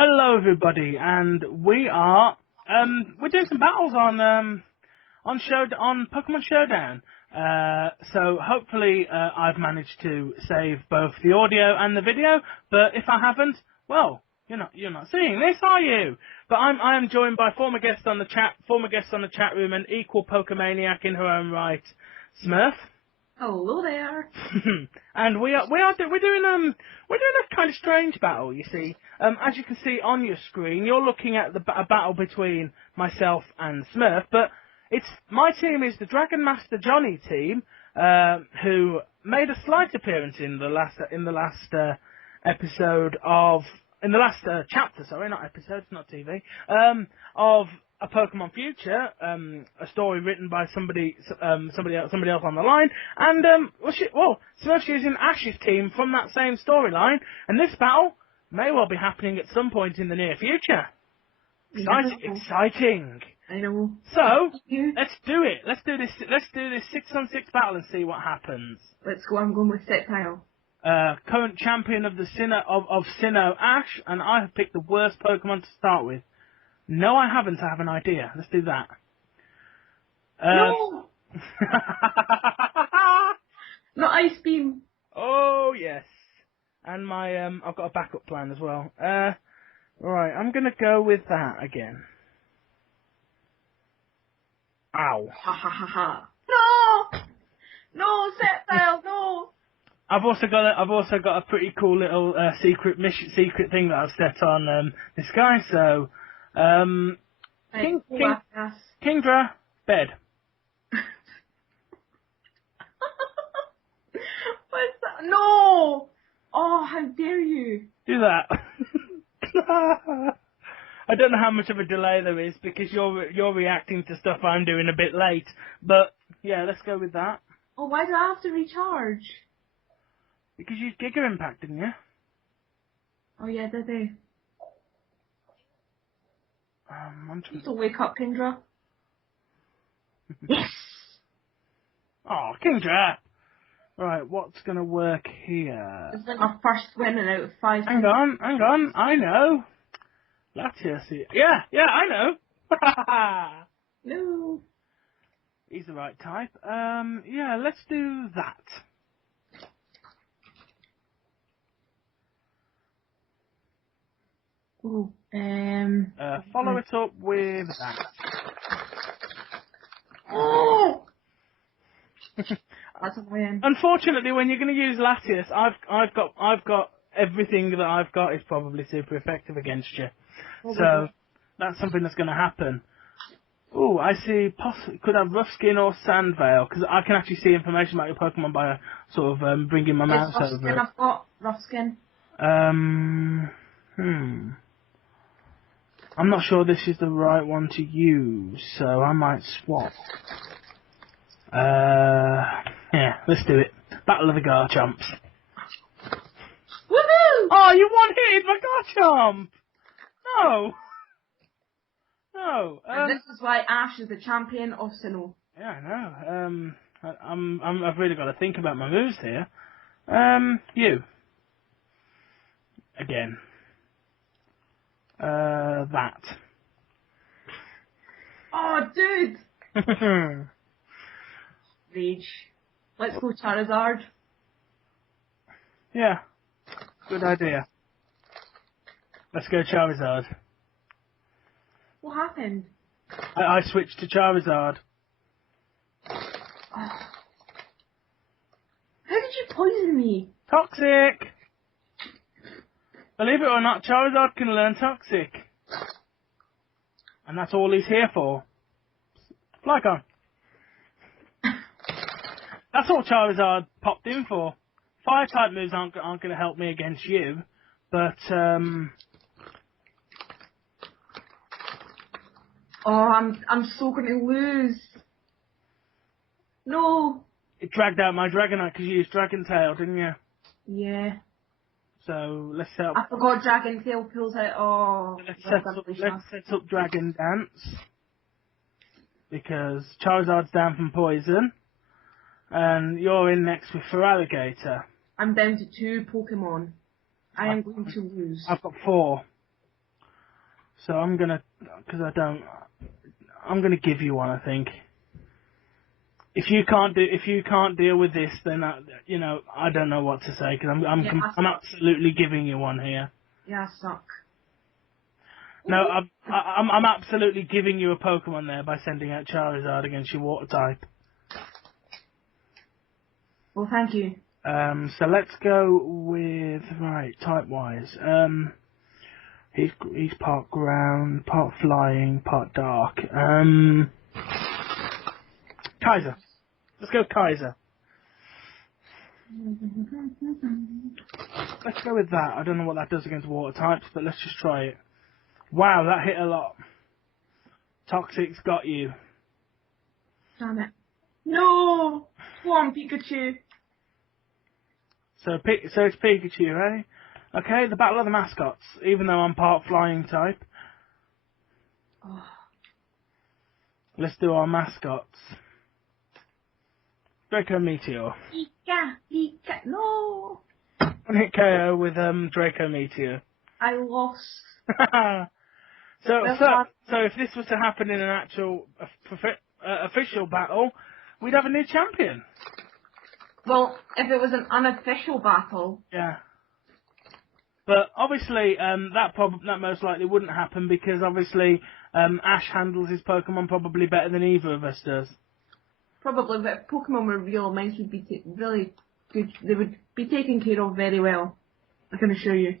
Hello, everybody, and we're doing some battles on Pokémon Showdown. So hopefully I've managed to save both the audio and the video. But if I haven't, well, you're not seeing this, are you? But I am joined by former guests on the chat room, and equal Pokemaniac in her own right, Smurf. Hello there. And we're doing a kind of strange battle. You see, as you can see on your screen, you're looking at a battle between myself and Smurf. But my team is the Dragon Master Johnny team, who made a slight appearance in the last chapter. Sorry, not episode, not TV. Of a Pokemon Future, a story written by somebody else on the line, and Smurf's using Ash's team from that same storyline, and this battle may well be happening at some point in the near future. Exciting! I know. So let's do it. Let's do this 6-on-6 battle and see what happens. Let's go. I'm going with Sceptile. Current champion of the Sinnoh, Ash, and I have picked the worst Pokemon to start with. No, I haven't. I have an idea. Let's do that. No! Not Ice Beam. Oh, yes. And I've got a backup plan as well. Right, I'm going to go with that again. Ow. Ha ha ha ha. No! No, Sceptile, no! I've also got a pretty cool little secret thing that I've set on this guy, so... Kingdra, bed. What's that? No! Oh, how dare you? Do that. I don't know how much of a delay there is because you're reacting to stuff I'm doing a bit late, but yeah, let's go with that. Oh, why do I have to recharge? Because you used Giga Impact, didn't you? Oh yeah, did they? Please don't wake up, Kingdra. Yes! Oh, Kingdra! Right, what's going to work here? It's like my first winning out of 5. Hang on, I know. Latias. Yeah, I know. No. He's the right type. Yeah, let's do that. Ooh, follow it up with that. Oh! That's annoying. Unfortunately, when you're going to use Latias, I've got everything that I've got is probably super effective against you. So that's something that's going to happen. Ooh, I see. Could have Rough Skin or Sandvale, because I can actually see information about your Pokemon by sort of bringing my mouse over it. I've got Rough Skin. I'm not sure this is the right one to use, so I might swap. Yeah, let's do it. Battle of the Garchomps. Woohoo! Oh, you one-hitted my Garchomp! No. And this is why Ash is the champion of Sinnoh. Yeah, I know. I've really got to think about my moves here. You. Again. That. Oh, dude! Rage. Let's go Charizard. Yeah. Good idea. Let's go Charizard. What happened? I switched to Charizard. Oh. How did you poison me? Toxic! Believe it or not, Charizard can learn Toxic. And that's all he's here for. Flygon. That's all Charizard popped in for. Fire-type moves aren't going to help me against you, but, Oh, I'm so going to lose. No. It dragged out my Dragonite because you used Dragon Tail, didn't you? Yeah. So let's set up. I forgot Dragon Tail pulls out. Oh. Let's set up Dragon Dance because Charizard's down from poison, and you're in next with Feraligatr. I'm down to 2 Pokemon. I am going to lose. I've got 4. So I'm gonna, because I'm gonna give you one. I think. If you can't deal with this, then I don't know what to say because I'm absolutely giving you one here. Yeah, I suck. No, I'm absolutely giving you a Pokemon there by sending out Charizard against your Water type. Well, thank you. So let's go with type wise. He's part ground, part flying, part dark. Kaiser. Let's go Kaiser. Let's go with that. I don't know what that does against water types, but let's just try it. Wow, that hit a lot. Toxic's got you. Damn it. No! Come on, Pikachu. So it's Pikachu, eh? Okay, the Battle of the Mascots, even though I'm part flying type. Oh. Let's do our mascots. Draco Meteor. Pika, no! One hit KO with Draco Meteor. I lost. So if this was to happen in an actual official battle, we'd have a new champion. Well, if it was an unofficial battle. Yeah. But obviously, that most likely wouldn't happen because obviously Ash handles his Pokemon probably better than either of us does. Probably, but if Pokemon were real, mine would be really good. They would be taken care of very well. I can assure you.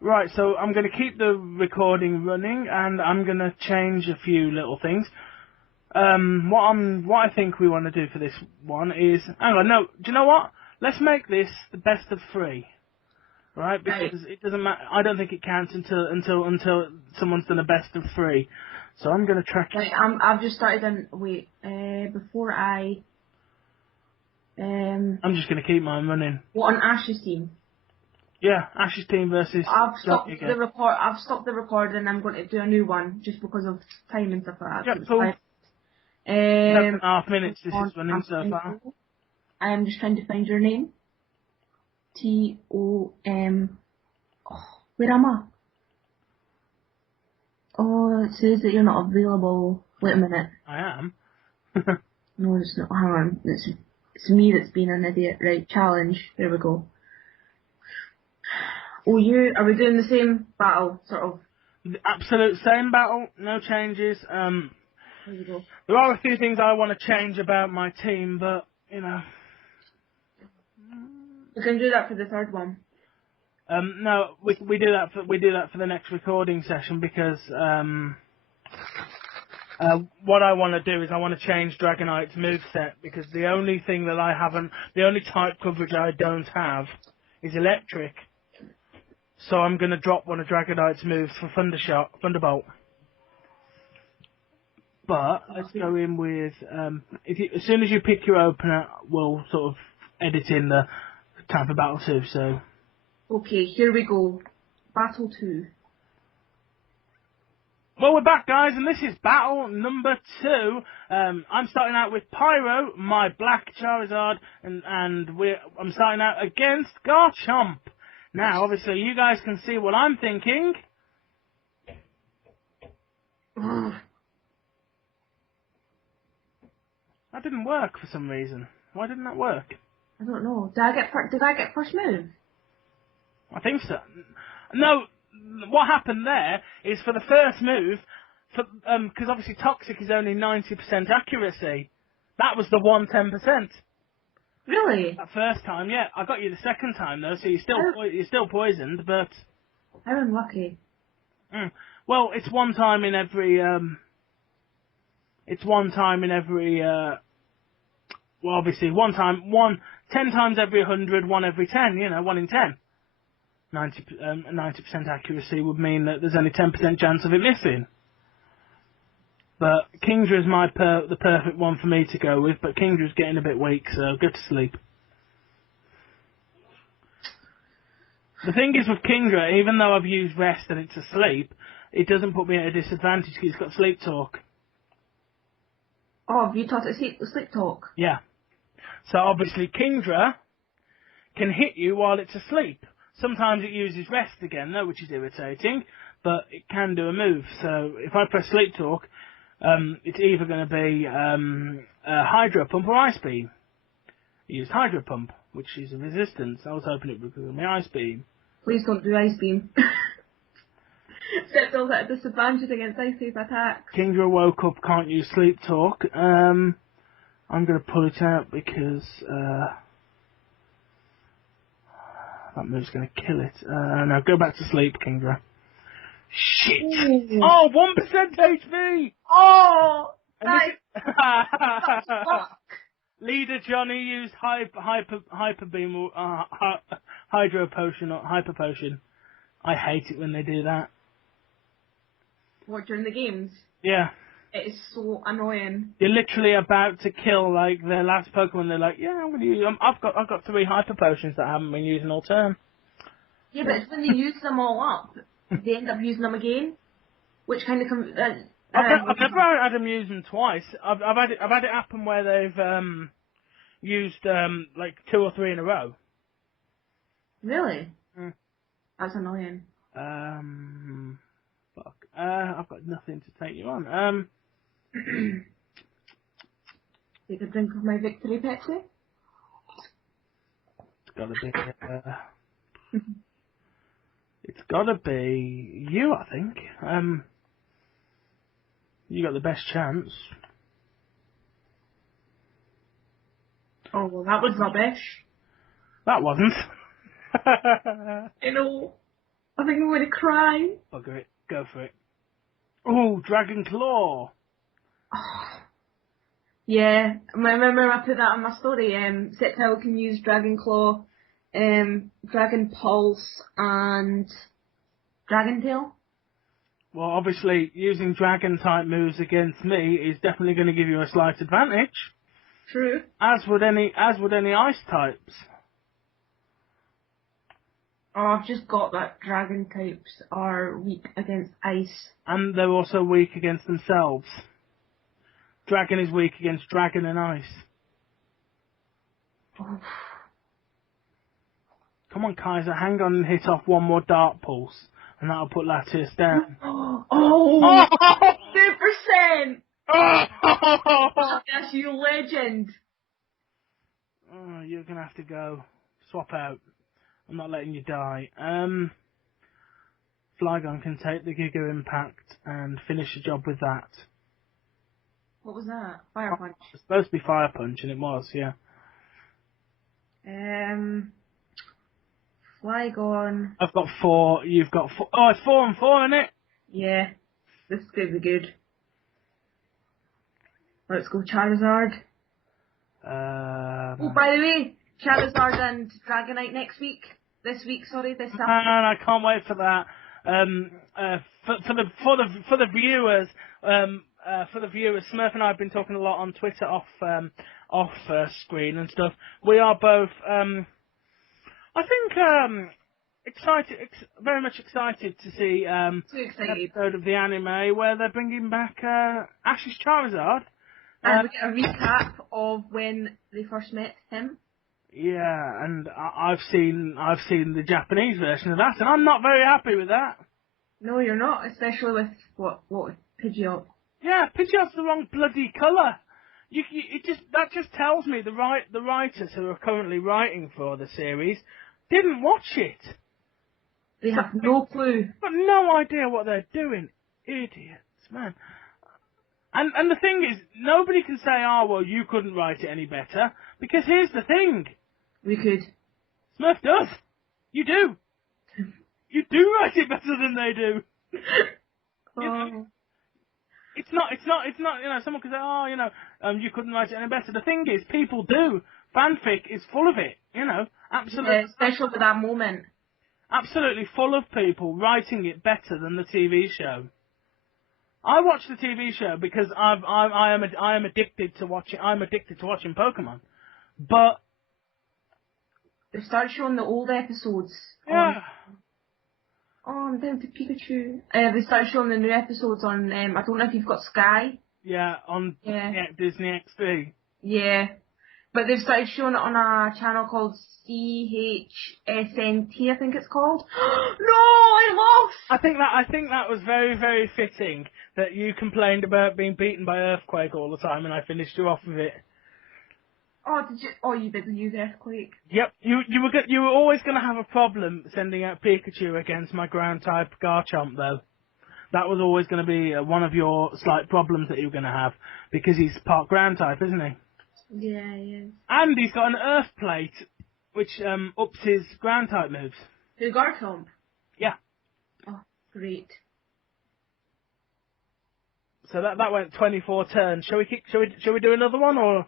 Right, so I'm going to keep the recording running, and I'm going to change a few little things. What I think we want to do for this one is, hang on, no, do you know what? Let's make this the best of 3, right? Because it doesn't matter. I don't think it counts until someone's done a best of 3. So I'm going to track. Right, I've just started on. Wait, before I. I'm just going to keep mine running. What, on Ash's team? Yeah, Ash's team versus. I've stopped the record. I've stopped the recording. I'm going to do a new one just because of time and stuff like that. Yeah, cool. 7.5 minutes this is running so far. I'm just trying to find your name. Tom. Oh, where am I? Oh, it says that you're not available. Wait a minute. I am. No, it's not. Hang on. It's me that's been an idiot. Right, challenge. There we go. Oh, are we doing the same battle, sort of? The absolute same battle, no changes. There you go. There are a few things I want to change about my team, but, We can do that for the third one. No, we do that for the next recording session because what I want to do is I want to change Dragonite's moveset because the only type coverage I don't have is Electric. So I'm going to drop one of Dragonite's moves for Thunderbolt. But let's go in with as soon as you pick your opener, we'll sort of edit in the time for Battle 2. So. Okay, here we go. Battle 2. Well, we're back, guys, and this is battle number 2. I'm starting out with Pyro, my black Charizard, and I'm starting out against Garchomp. Now, obviously, you guys can see what I'm thinking. That didn't work for some reason. Why didn't that work? I don't know. Did I get first move? I think so. No, what happened there is for the first move, because obviously Toxic is only 90% accuracy. That was the 110%. Really? That first time, yeah. I got you the second time though, so you're still poisoned, but. How unlucky. Well, it's one time in every. Well, obviously, 10 times every 100, 1 every 10. 1 in 10. 90% accuracy would mean that there's only 10% chance of it missing. But Kingdra is the perfect one for me to go with, but Kingdra's getting a bit weak, so go to sleep. The thing is with Kingdra, even though I've used Rest and it's asleep, it doesn't put me at a disadvantage because it's got Sleep Talk. Oh, have you taught it Sleep Talk? Yeah. So obviously Kingdra can hit you while it's asleep. Sometimes it uses Rest again, though, which is irritating. but it can do a move. So if I press Sleep Talk, it's either going to be Hydro Pump or Ice Beam. I used Hydro Pump, which is a resistance. I was hoping it would be my Ice Beam. Please don't do Ice Beam. Septil's at a disadvantage against ice type attacks. Kingdra woke up, can't use Sleep Talk. I'm going to pull it out because that move's going to kill it. Now go back to sleep, Kingdra. Shit! Ooh. Oh, 1% HP! Oh! Leader Johnny used Hyper Beam or Hydro Potion or Hyper Potion. I hate it when they do that. What, during the games? Yeah. It is so annoying. You're literally about to kill like their last Pokemon. They're like, yeah, I'm going to use. I've got 3 Hyper Potions that I haven't been using all turn. Yeah, but it's when they use them all up, they end up using them again, which kind of I've never had them use them twice. I've had it happen where they've used like 2 or 3 in a row. Really? Mm. That's annoying. Fuck. I've got nothing to take you on. Take a drink of my victory Pepsi. It's gotta be. It's gotta be you, I think. You got the best chance. Oh well, that was rubbish. That wasn't. I know. I think I'm going to cry. Bugger it. Go for it. Oh, Dragon Claw. Yeah, I remember I put that on my story. Septil can use Dragon Claw, Dragon Pulse, and Dragon Tail. Well, obviously, using Dragon-type moves against me is definitely going to give you a slight advantage. True. As would any Ice types. Oh, I've just got that Dragon types are weak against ice. And they're also weak against themselves. Dragon is weak against Dragon and Ice. Oh. Come on, Kaiser, hang on and hit off one more Dark Pulse, and that'll put Latias down. Oh! 2%! Yes, you legend! Oh, you're going to have to go. Swap out. I'm not letting you die. Flygon can take the Giga Impact and finish the job with that. What was that? Fire Punch? It's supposed to be Fire Punch, and it was, yeah. Flygon. I've got 4, you've got 4. Oh, it's 4 and 4, isn't it? Yeah, this is going to be good. Let's go Charizard. Oh, by the way, Charizard and Dragonite next week. This Saturday. I can't wait for that. For the viewers, Smurf and I have been talking a lot on Twitter off screen and stuff. We are both, I think, very much excited to see an episode of the anime where they're bringing back Ash's Charizard. And we get a recap of when they first met him. Yeah, and I've seen the Japanese version of that, and I'm not very happy with that. No, you're not, especially with what Pidgeot. Yeah, Pidgeot's the wrong bloody colour. That just tells me the writers who are currently writing for the series didn't watch it. They have no clue. Got no idea what they're doing. Idiots, man. And the thing is, nobody can say, oh, well, you couldn't write it any better, because here's the thing. We could. Smurf does. You do. You do write it better than they do. Oh. You know, it's not, you know, someone could say, oh, you know, you couldn't write it any better. The thing is, people do. Fanfic is full of it, you know, absolutely. Yeah, especially for that moment. Absolutely full of people writing it better than the TV show. I watch the TV show because I am addicted to watching. I'm addicted to watching Pokemon, but they start showing the old episodes. Yeah. I'm down to Pikachu. They start showing the new episodes on. I don't know if you've got Sky. Yeah, on Disney XD. Yeah, But they've started showing it on a channel called CHSNT, I think it's called. No, I lost! I think that was very, very fitting that you complained about being beaten by Earthquake all the time, and I finished you off with it. Oh, did you? Oh, you didn't use Earthquake. Yep, you were always going to have a problem sending out Pikachu against my ground type Garchomp, though. That was always going to be one of your slight problems that you were going to have, because he's part ground type, isn't he? Yeah, he is. And he's got an Earth Plate, which ups his ground type moves. Who, Garchomp? Yeah. Oh, great. So that went 24 turns. Shall we do another one, or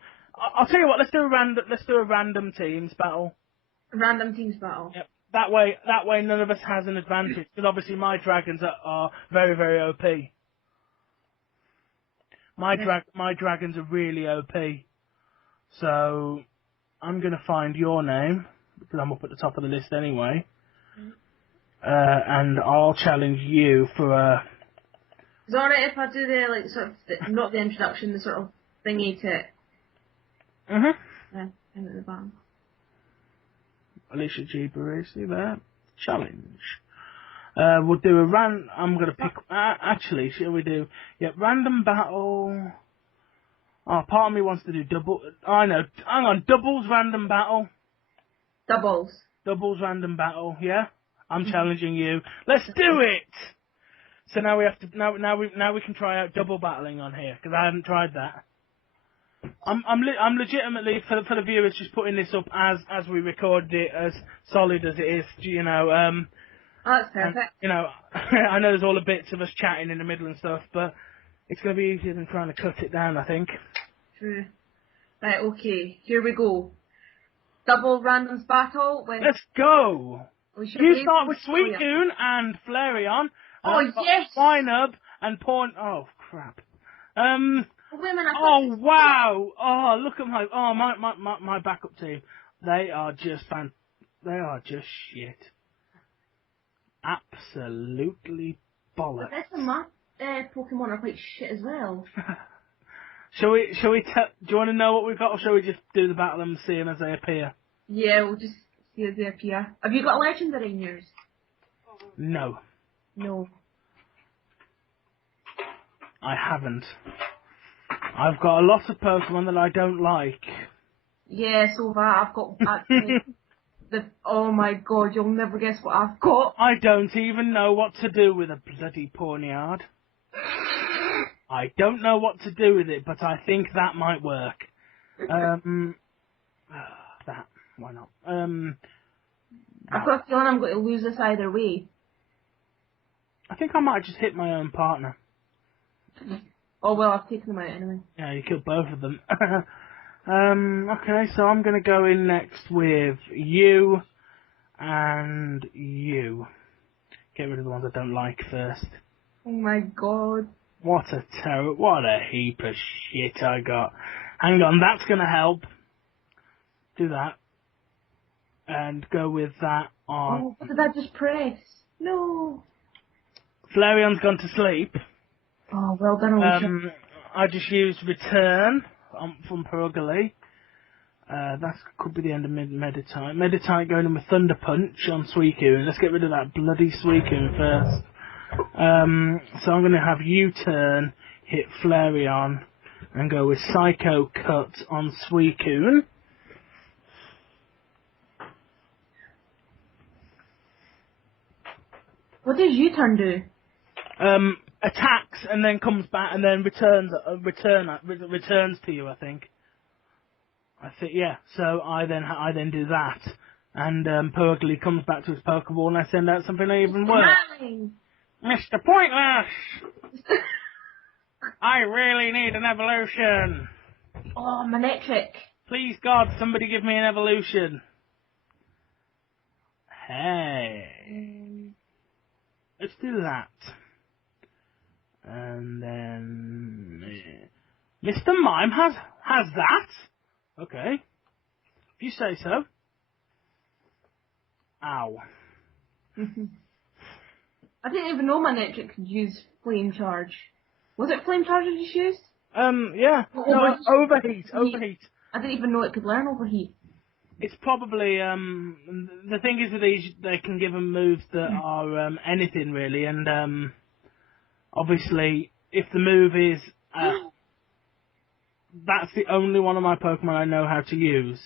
I'll tell you what. Let's do a random teams battle. Random teams battle. Yep. That way none of us has an advantage, because obviously my dragons are very, very OP. My dragons are really OP. So I'm gonna find your name, because I'm up at the top of the list anyway. And I'll challenge you for a. Is it alright if I do the not the introduction, the sort of thingy to it? Mhm. Yeah, into the band. Alicia G. Barisi there. Challenge. We'll do a I'm going to pick... actually, shall we do... Yeah, random battle... Oh, part of me wants to do double... I know. Hang on. Doubles random battle. Doubles. Doubles random battle, yeah? I'm challenging you. Let's do it! So now we have to... Now we can try out double battling on here, because I haven't tried that. I'm legitimately, for the viewers, just putting this up as we recorded it, as solid as it is, you know. Oh, that's perfect. And, you know, I know there's all the bits of us chatting in the middle and stuff, but it's going to be easier than trying to cut it down, I think. True. Right, okay, here we go. Double randoms battle with... Let's go! You start with Flareon. Suicune and Flareon. Oh, yes! Swinub and Porn... Oh, crap. Wait a minute, Oh, wow! Oh, look at my backup team. They are just shit. Absolutely bollocks. But this and my Pokemon are quite shit as well. Shall we do you want to know what we've got, or shall we just do the battle and see them as they appear? Yeah, we'll just see as they appear. Have you got a legendary in yours? No. No. I haven't. I've got a lot of Pokemon that I don't like. Yeah, so that I've got actually oh my god, you'll never guess what I've got. I don't even know what to do with a bloody Pawniard. I don't know what to do with it, but I think that might work. That, why not? I've got a feeling I'm going to lose this either way. I think I might just hit my own partner. Oh well, I've taken them out anyway. Yeah, you killed both of them. Okay, so I'm going to go in next with you and you. Get rid of the ones I don't like first. Oh my god. What a heap of shit I got. Hang on, that's going to help. Do that. And go with that on... Oh, what did I just press? No. Flareon's gone to sleep. Oh, well done, Alicia. I just used Return from Perugly. That could be the end of Meditite. Meditite going in with Thunder Punch on Suicune. Let's get rid of that bloody Suicune first. So I'm going to have U-turn, hit Flareon, and go with Psycho Cut on Suicune. What does U-turn do? Attacks and then comes back and then returns to you. I think yeah. So I then do that, and Perugly comes back to his Pokeball, and I send out something even worse. Mr. Pointless! I really need an evolution. Oh, Manectric. Please God, somebody give me an evolution. Hey. Let's do that. And then Mr. Mime has that? Okay. If you say so. Ow. I didn't even know Manectric could use Flame Charge. Was it Flame Charge that you used? Yeah. No, overheat. I didn't even know it could learn overheat. It's probably the thing is with these, they can give them moves that are anything really, and obviously if the move is that's the only one of my Pokemon I know how to use.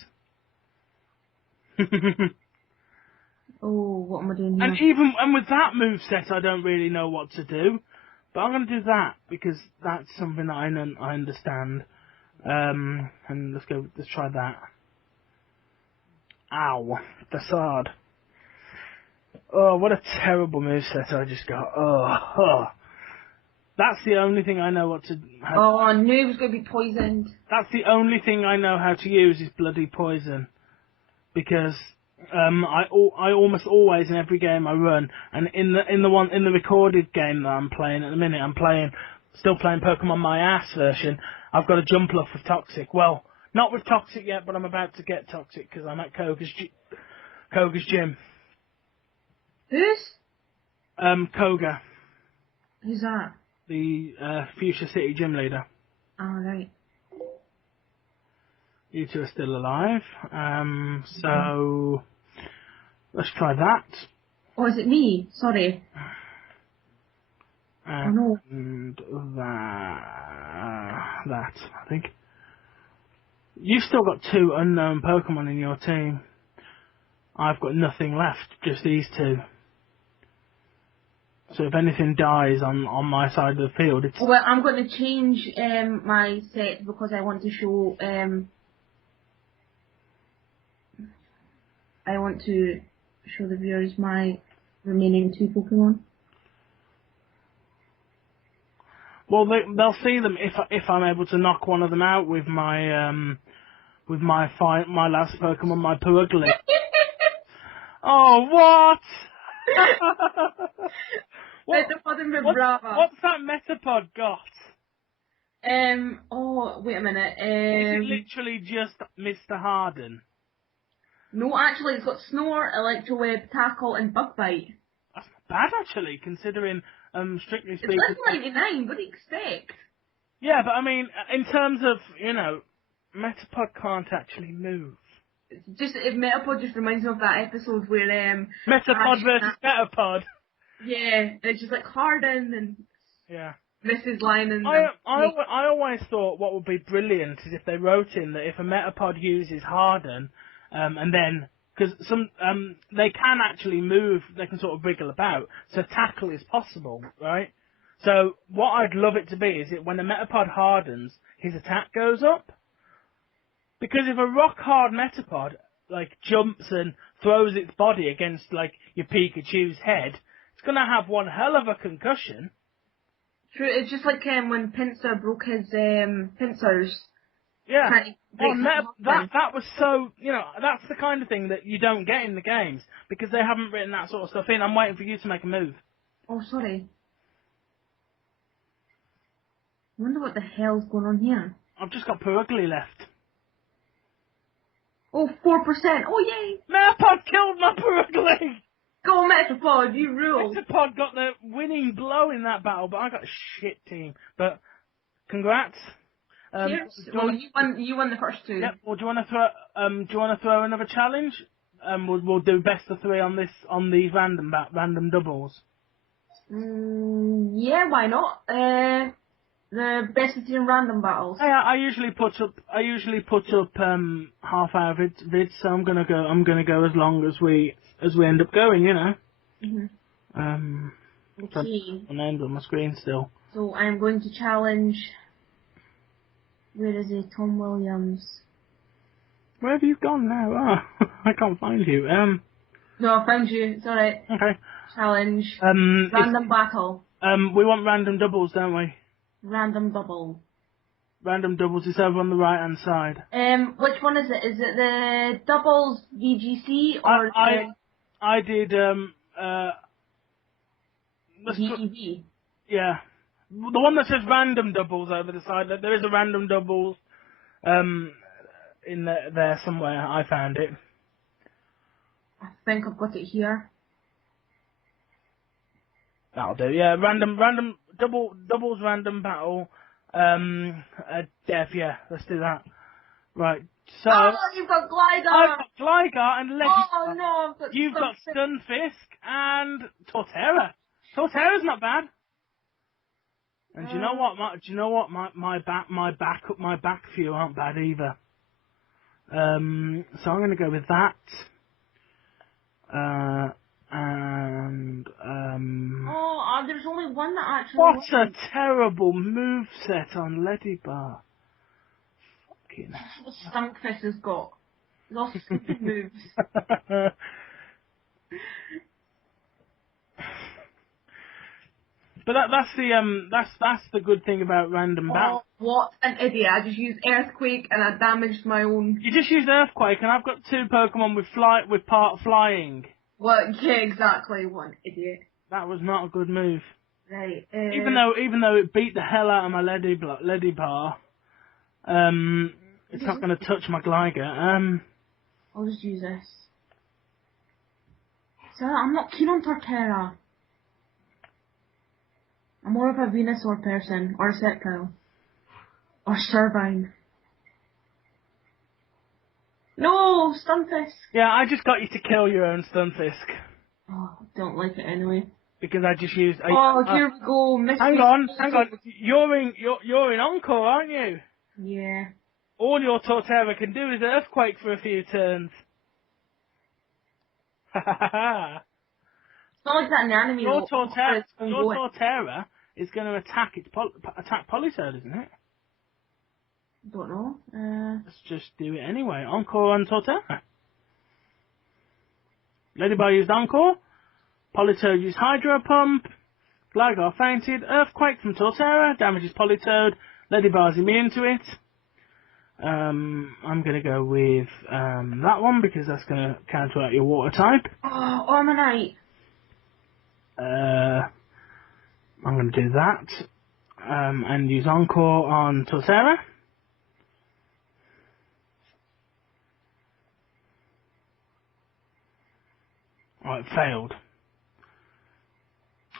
Oh, what am I doing here? And with that move set, I don't really know what to do, but I'm going to do that because that's something that I understand. And let's try that. Ow, Facade. Oh, what a terrible moveset I just got. Oh. That's the only thing I know what to... I knew it was going to be poisoned. That's the only thing I know how to use is bloody poison. Because I almost always in every game I run, and in the recorded game that I'm playing at the minute, still playing Pokemon My Ass version, I've got a jump off with Toxic. Well, not with Toxic yet, but I'm about to get Toxic because I'm at Koga's gym. Who's? Koga. Who's that? The Fuchsia City gym leader. Oh, right. You two are still alive. So let's try that. Oh, is it me? Sorry. And no. That, I think. You've still got 2 unknown Pokemon in your team. I've got nothing left, just these 2. So if anything dies on my side of the field, it's... Well, I'm going to change my set because I want to show... I want to show the viewers my remaining 2 Pokemon. Well, they'll see them if I'm able to knock one of them out with my last Pokemon, my Purugly. Oh, what? What's that Metapod got? Oh, wait a minute. Is it literally just Mr. Harden? No, actually, it's got Snore, Electroweb, Tackle, and Bug Bite. That's not bad, actually, considering, strictly speaking... It's level 99, what do you expect? Yeah, but I mean, in terms of, Metapod can't actually move. Metapod just reminds me of that episode where, Metapod versus Metapod. Yeah, it's just like Harden and... Yeah. Mrs. Line and... I always thought what would be brilliant is if they wrote in that if a Metapod uses Harden, and then, because they can actually move, they can sort of wriggle about, so tackle is possible, right? So what I'd love it to be is that when a Metapod hardens, his attack goes up. Because if a rock-hard Metapod, jumps and throws its body against, your Pikachu's head, it's going to have one hell of a concussion. True, it's just like when Pinsir broke his pincers. Yeah. That was so, that's the kind of thing that you don't get in the games, because they haven't written that sort of stuff in. I'm waiting for you to make a move. Oh, sorry. I wonder what the hell's going on here. I've just got Purugly left. Oh, 4%. Oh, yay! Metapod killed my Purugly! Go Metapod, you rule! Metapod got the winning blow in that battle, but I got a shit team. But, congrats. Cheers. Well, you won the first 2. Yep. Well, do you want to throw another challenge? We'll do best of 3 on these random doubles. Yeah, why not? The best of 3 random battles. Hey, I usually put up half hour vids, so I'm gonna go as long as we end up going, Okay. My name's on my screen still. So I'm going to challenge. Where is he? Tom Williams. Where have you gone now? Oh, I can't find you. No, I found you. It's alright. Okay. Challenge. Random battle. We want random doubles, don't we? Random double. Random doubles is over on the right hand side. Which one is it? Is it the doubles VGC or I did GEV? Yeah. The one that says random doubles over the side. There is a random doubles in there somewhere. I found it. I think I've got it here. That'll do. Yeah, doubles random battle. Dev, yeah, let's do that. Right, so... Oh, you've got Gligar! I've got Gligar and Ledyba. Oh, no, I've got You've got Stunfisk and Torterra. Torterra's not bad. And do you know what? My back few aren't bad either. So I'm going to go with that. There's only one that actually. What a terrible moveset on Ledyba. Fucking hell. What Stunkfist has got. Lots of stupid moves. But that's the good thing about random battles. What an idiot! I just used Earthquake and I damaged my own. You just used Earthquake, and I've got 2 Pokemon with part flying. What? Yeah, exactly. What an idiot. That was not a good move. Right. Even though it beat the hell out of my Ledyba, it's not going to touch my Gligar. I'll just use this. So I'm not keen on Torterra. I'm more of a Venusaur person, or a Sceptile. Or Servine. No, Stunfisk! Yeah, I just got you to kill your own Stunfisk. Oh, don't like it anyway. Because I just used... Here we go, Hang on. You're in Encore, aren't you? Yeah. All your Torterra can do is Earthquake for a few turns. Ha ha ha. It's not like that in the anime. Your Torterra is going to attack Politoed, isn't it? Don't know. Let's just do it anyway. Encore on Torterra. Ledyba used Encore. Politoed used Hydro Pump. Gligar fainted. Earthquake from Torterra damages Politoed. Ledybar's immune to it. I'm going to go with that one because that's going to counteract your water type. Oh, Ormanite. I'm going to do that and use Encore on Torterra. Oh, it failed.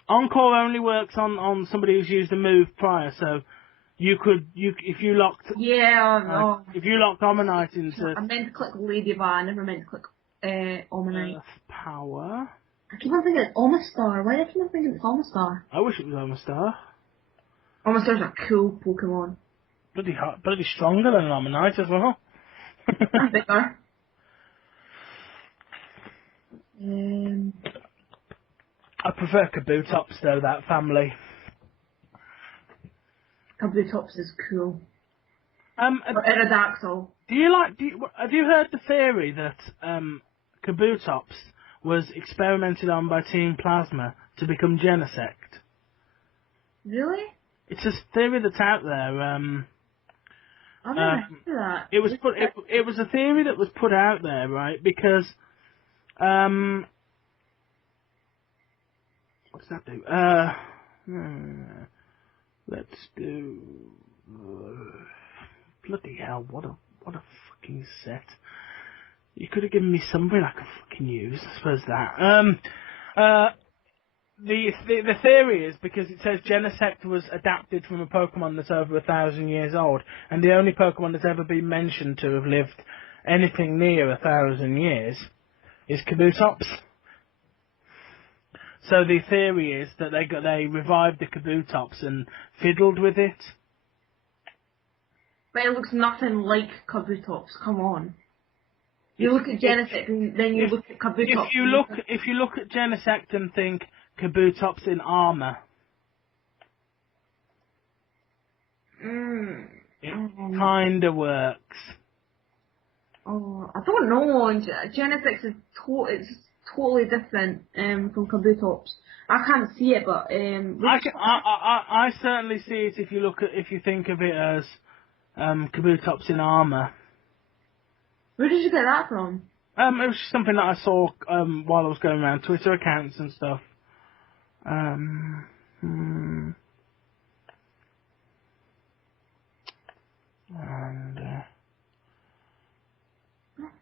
Encore only works on somebody who's used a move prior, so if you locked if you locked Ormanite into... I meant to click Ledyba, I never meant to click Ormanite. Earth Power. I keep on thinking it's Omastar. Why do I keep on thinking it's Omastar? I wish it was Omastar. Omastar's a cool Pokemon. Bloody stronger than Ormanite as well. And bigger. I prefer Kabutops though, that family. Kabutops is cool. Or Aerodactyl. Have you heard the theory that Kabutops was experimented on by Team Plasma to become Genesect? Really? It's a theory that's out there. I've never heard that. It was a theory that was put out there, right? Because what does that do? Let's do bloody hell! What a fucking set! You could have given me something I could fucking use. I suppose that. The theory is because it says Genesect was adapted from a Pokemon that's over 1,000 years old, and the only Pokemon that's ever been mentioned to have lived anything near 1,000 years is Kabutops. So the theory is that they revived the Kabutops and fiddled with it. But it looks nothing like Kabutops. Come on. You look at Genesect and then you look at Kabutops. If you look at Genesect and think Kabutops in armor, it kinda works. Oh, I don't know. Genesect is totally different from Kabutops. I can't see it, but I certainly see it if you think of it as Kabutops in armor. Where did you get that from? It was just something that I saw while I was going around Twitter accounts and stuff.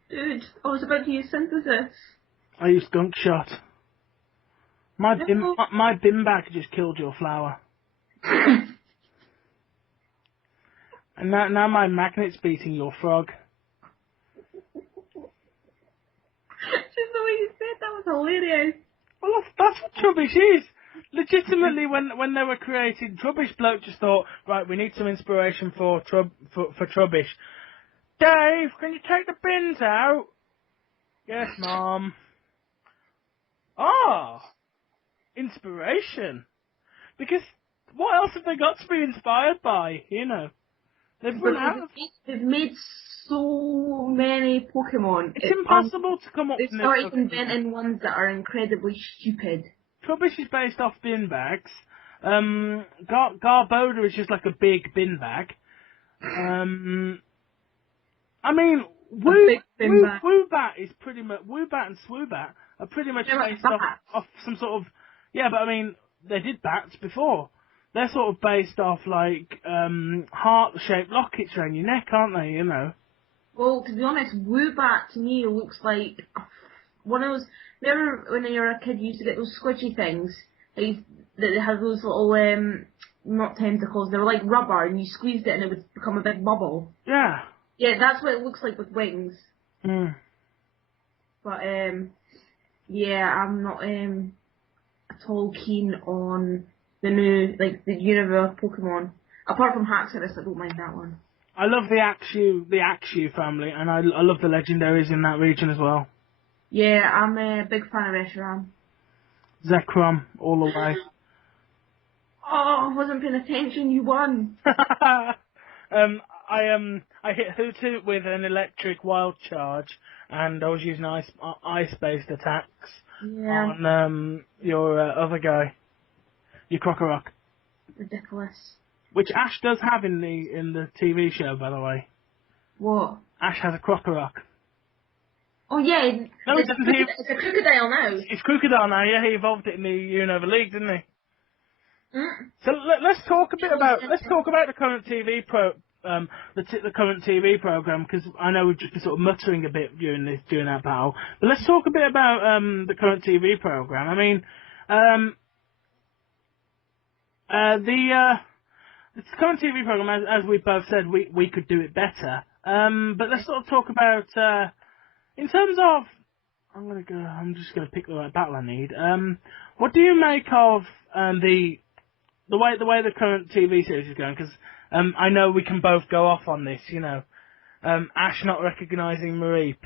Dude, I was about to use Synthesis. I used Gunk Shot. My bin bag just killed your flower. And now my magnet's beating your frog. Just the way you said that was hilarious. Well, that's what Trubbish is. Legitimately, when they were created, Trubbish bloke just thought, right, we need some inspiration for Trubbish. Dave, can you take the bins out? Yes, Mom. Ah, inspiration. Because what else have they got to be inspired by? You know, they've run out of... They've made so many Pokemon. It's impossible to come up with They've new started Pokemon. inventing ones that are incredibly stupid. Trubbish is based off bin bags. Garboda is just like a big bin bag. I mean, Woobat is pretty much... Woobat and Swoobat are pretty much based off some sort of... Yeah, but I mean, they did bats before. They're sort of based off, like, heart-shaped lockets around your neck, aren't they, you know? Well, to be honest, Woobat to me looks like one of those... Remember when you were a kid, you used to get those squidgy things? That had those little, not tentacles, they were like rubber, and you squeezed it and it would become a big bubble. Yeah. Yeah, that's what it looks like with wings. Mm. But, yeah, I'm not at all keen on the new, like, the universe Pokemon. Apart from Haxorus, I don't mind that one. I love the Axew family, and I love the legendaries in that region as well. Yeah, I'm a big fan of Reshiram. Zekrom, all the way. Oh, I wasn't paying attention, you won! I hit Hoothoot with an electric wild charge, and I was using ice-based attacks on your other guy, your Krokorok. Ridiculous. Which Ash does have in the TV show, by the way. What? Ash has a Krokorok. Oh yeah, No, it's a crocodile now. It's Crocodile now, yeah. He evolved it in the Unova League, didn't he? Mm. So let's talk about the current TV the current TV program, because I know we've just been sort of muttering a bit during that battle. But let's talk a bit about the current TV program. I mean, the current TV program, as we both said, we could do it better. But let's sort of talk about in terms of. I'm just gonna pick the right battle I need. What do you make of the way the current TV series is going? Because I know we can both go off on this, you know. Ash not recognising Mareep.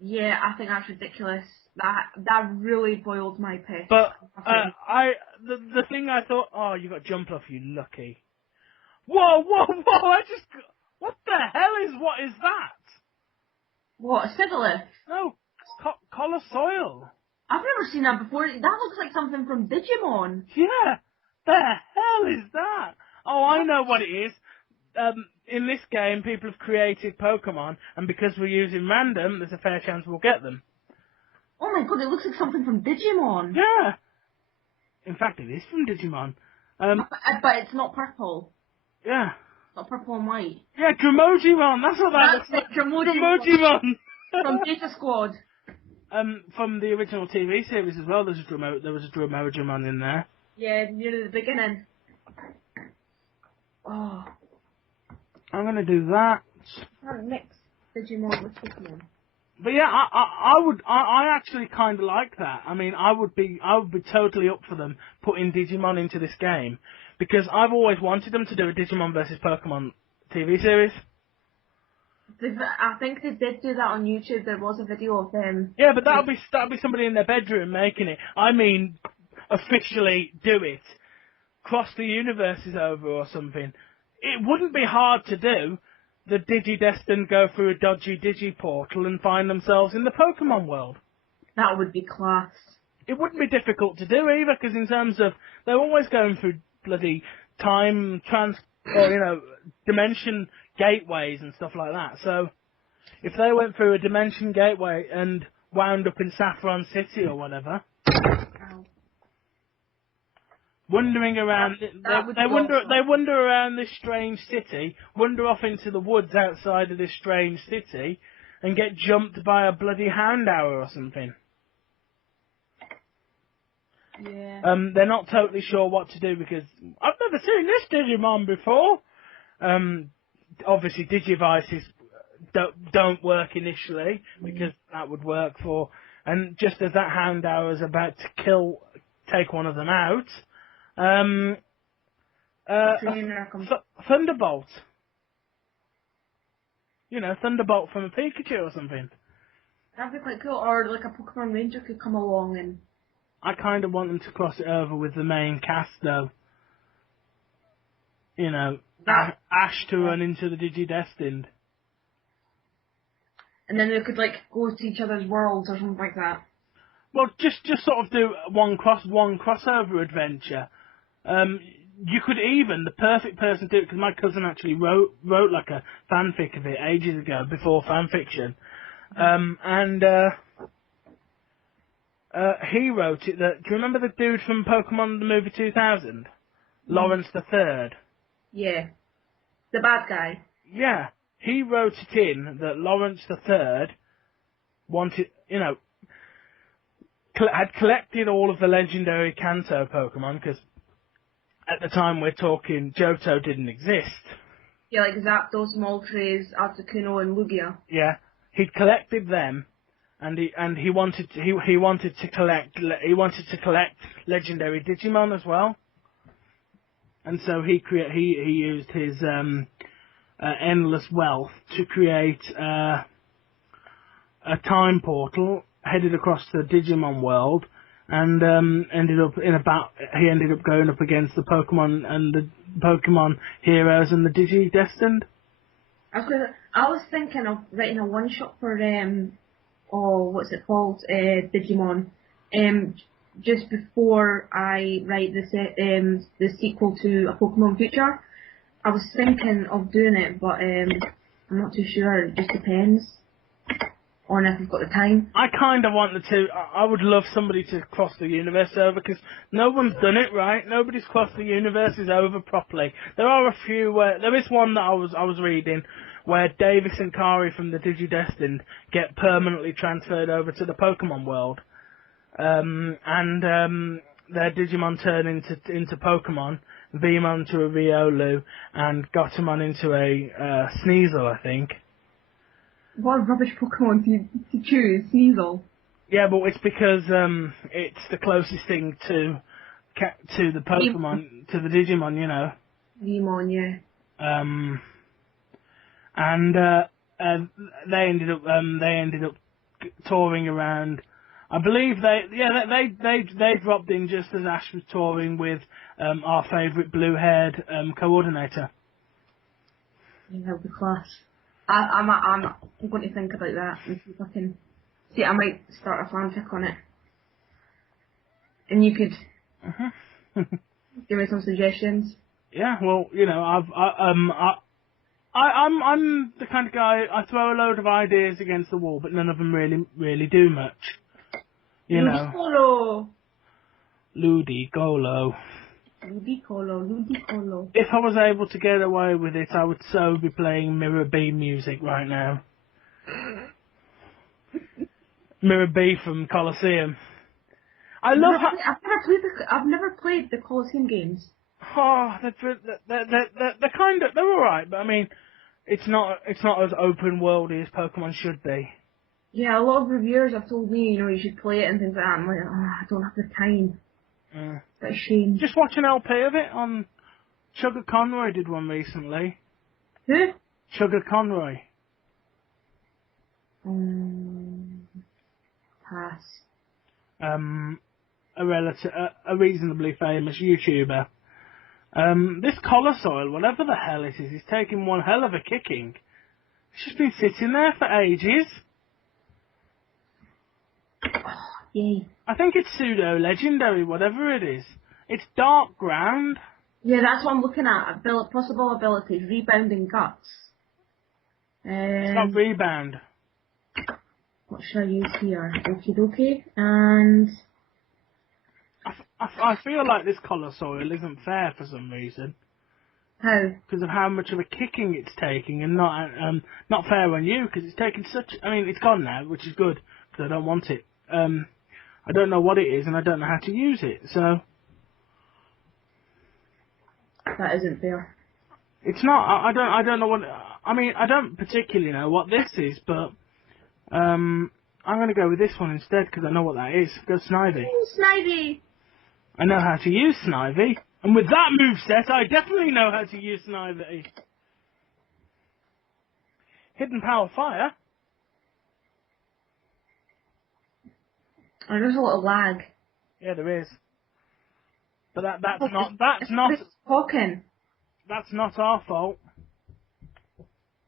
Yeah, I think that's ridiculous. That really boiled my piss. But the thing I thought, oh, you got Jumpluff, you lucky. Whoa! What the hell what is that? What, a Sigilyph? No, Colosoil. I've never seen that before. That looks like something from Digimon. Yeah, the hell is that? Oh, I know what it is. In this game, people have created Pokemon, and because we're using random, there's a fair chance we'll get them. Oh my god, it looks like something from Digimon. Yeah. In fact, it is from Digimon. But it's not purple. Yeah. It's not purple and white. Yeah, Dromojimon. That's what that looks like. Dromojimon. From Data Squad. From the original TV series as well, there was a Dromojimon in there. Yeah, near the beginning. Oh. I'm gonna do that. Can't mix Digimon with Pokemon. But yeah, I actually kind of like that. I mean, I would be totally up for them putting Digimon into this game, because I've always wanted them to do a Digimon versus Pokemon TV series. I think they did do that on YouTube. There was a video of them. Yeah, but that'll be somebody in their bedroom making it. I mean, officially do it. Cross the universes over or something. It wouldn't be hard to do. The Digidestined go through a dodgy Digiportal and find themselves in the Pokemon world. That would be class. It wouldn't be difficult to do either, because in terms of, they're always going through bloody time dimension gateways and stuff like that. So, if they went through a dimension gateway and wound up in Saffron City or whatever, wandering around, they wander around this strange city, wander off into the woods outside of this strange city, and get jumped by a bloody Houndour or something. Yeah. They're not totally sure what to do, because I've never seen this Digimon before. obviously Digivices don't work initially, because that would work for... And just as that Houndour is about to take one of them out, Thunderbolt. You know, Thunderbolt from a Pikachu or something. That'd be quite cool. Or like a Pokemon Ranger could come along and... I kind of want them to cross it over with the main cast, though. You know, Ash to run into the Digidestined. And then they could, like, go to each other's worlds or something like that. Well, just sort of do one crossover adventure. You could even, the perfect person to do it, because my cousin actually wrote like a fanfic of it ages ago, before fanfiction. He wrote it that, do you remember the dude from Pokemon the movie 2000? Lawrence the Third. Yeah. The bad guy. Yeah. He wrote it in that Lawrence the Third wanted, you know, had collected all of the legendary Kanto Pokemon, because at the time we're talking, Johto didn't exist. Yeah, like Zapdos, Moltres, Articuno, and Lugia. Yeah. He'd collected them, and he wanted to collect legendary Digimon as well. And so he used his endless wealth to create a time portal headed across the Digimon world, and ended up going up against the Pokemon and the Pokemon heroes and the Digidestined. I was thinking of writing a one shot for Digimon, just before I write the sequel to A Pokemon Future. I was thinking of doing it, but I'm not too sure. It just depends on if I've got the time. I kind of want I would love somebody to cross the universe over, because no one's done it right. Nobody's crossed the universes over properly. There are a few there is one that I was reading where Davis and Kari from the Digidestined get permanently transferred over to the Pokemon world. Their Digimon turn into Pokemon, Veemon to a Riolu, and Gotemon into a Sneasel, I think. What a rubbish Pokemon to choose, Sneasel. Yeah, but it's because it's the closest thing to the Pokemon, to the Digimon, you know. Veemon, yeah. They ended up touring around. I believe they dropped in just as Ash was touring with our favourite blue-haired coordinator. Yeah, that would be class. I'm going to think about that and see if I can. See, I might start a fanfic on it, and you could give me some suggestions. Yeah, well, you know, I'm the kind of guy, I throw a load of ideas against the wall, but none of them really do much. You know. Ludicolo. If I was able to get away with it, I would so be playing Mirror B music right now. Mirror B from Colosseum. I've never played the Colosseum games. Oh, they're alright, but I mean, it's not as open worldy as Pokemon should be. Yeah, a lot of reviewers have told me, you know, you should play it and things like that. I'm like, I don't have the time. That's a shame. Just watch an LP of it on Sugar Conroy did one recently. Who? Sugar Conroy. Pass. A reasonably famous YouTuber. This Colosoil, whatever the hell it is taking one hell of a kicking. It's just been sitting there for ages. Oh, yay. I think it's pseudo-legendary, whatever it is. It's dark ground. Yeah, that's what I'm looking at. Possible abilities, rebounding guts. It's not rebound. What should I use here? Okie dokie. And... I feel like this Colosoil isn't fair for some reason. How? Because of how much of a kicking it's taking, and not fair on you, because it's taking such... I mean, it's gone now, which is good, because I don't want it. I don't know what it is, and I don't know how to use it, so... That isn't fair. It's not. I don't know what. I mean, I don't particularly know what this is, but I'm gonna go with this one instead because I know what that is. Go Snivy. Ooh, Snivy! I know how to use Snivy, and with that moveset, I definitely know how to use Snivy. Hidden Power Fire. Oh, there's a lot of lag. Yeah, there is. But that's Talking. That's not our fault.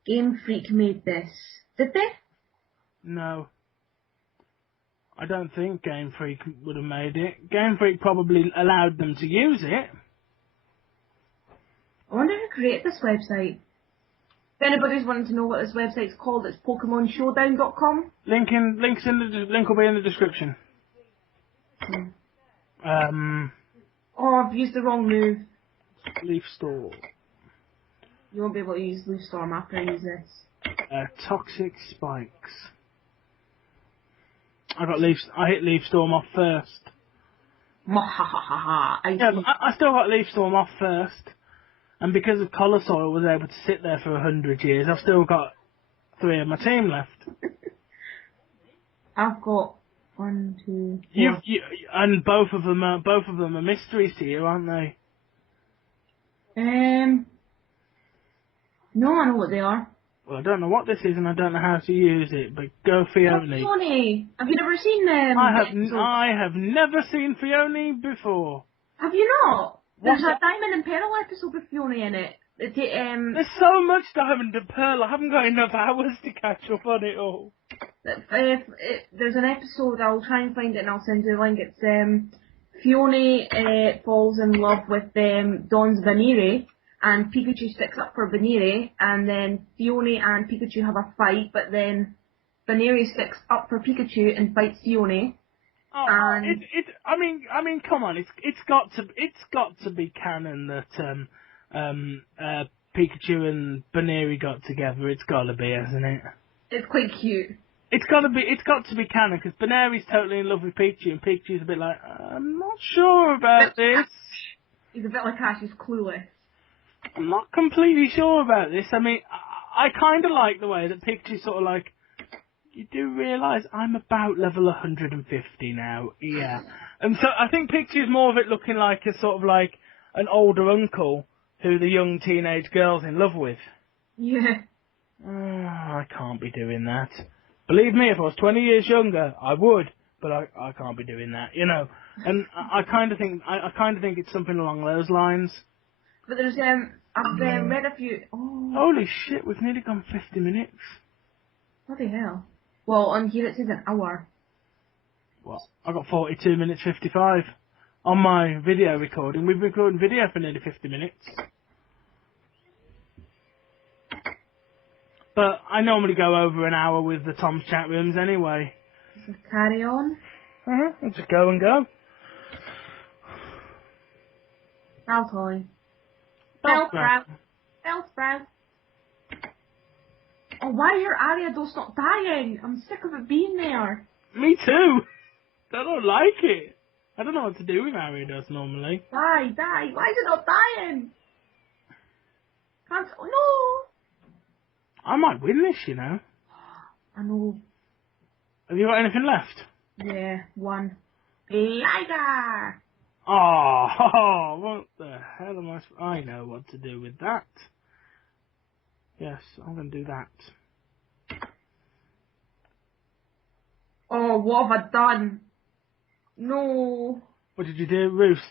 Game Freak made this. Did they? No. I don't think Game Freak would have made it. Game Freak probably allowed them to use it. I wonder who created this website. If anybody's wanting to know what this website's called, it's PokemonShowdown.com. Link will be in the description. Oh, I've used the wrong move. Leaf Storm. You won't be able to use Leaf Storm after I use this. Toxic Spikes. I hit Leaf Storm off first. Mwahahaha. I still got Leaf Storm off first. And because of Colossal was able to sit there for 100 years, I've still got 3 of my team left. I've got 1, 2, 4. And both of them are mysteries to you, aren't they? No, I know what they are. Well, I don't know what this is and I don't know how to use it, but go Fione. Fione! Have you never seen them? I have never seen Fione before. Have you not? There's a Diamond and Pearl episode with Fione in it. There's so much Diamond and Pearl, I haven't got enough hours to catch up on it all. There's an episode, I'll try and find it and I'll send you a link. It's Fione falls in love with Dawn's Banere, and Pikachu sticks up for Banere, and then Fione and Pikachu have a fight, but then Banere sticks up for Pikachu and fights Fione. Oh, I mean, come on, it's got to be canon that Pikachu and Banere got together. It's got to be, hasn't it? It's quite cute. It's got to be canon because Banere's totally in love with Pikachu, and Pikachu's a bit like, I'm not sure about this. He's a bit like Ash, he's clueless. I'm not completely sure about this. I mean, I kind of like the way that Pikachu's sort of like, you do realise I'm about level 150 now, yeah. And so I think Pikachu's more of it looking like a sort of like an older uncle who the young teenage girl's in love with. Yeah. I can't be doing that. Believe me, if I was 20 years younger, I would, but I can't be doing that, you know. And I kind of think it's something along those lines. But there's I've read a few. Oh. Holy shit, we've nearly gone 50 minutes. Bloody hell. Well, on here it says an hour. What? I got 42 minutes 55 on my video recording. We've been recording video for nearly 50 minutes. But I normally go over an hour with the Tom's chat rooms anyway. So carry on. We'll just go and go. Baltoy. Bellsprout. Oh, why are your Ariados not dying? I'm sick of it being there. Me too. I don't like it. I don't know what to do with Ariados normally. Die. Why is it not dying? Can't. Oh, no. I might win this, you know. I know. Have you got anything left? Yeah, 1. Liger! Oh, what the hell am I know what to do with that. Yes, I'm going to do that. Oh, what have I done? No. What did you do? Roost?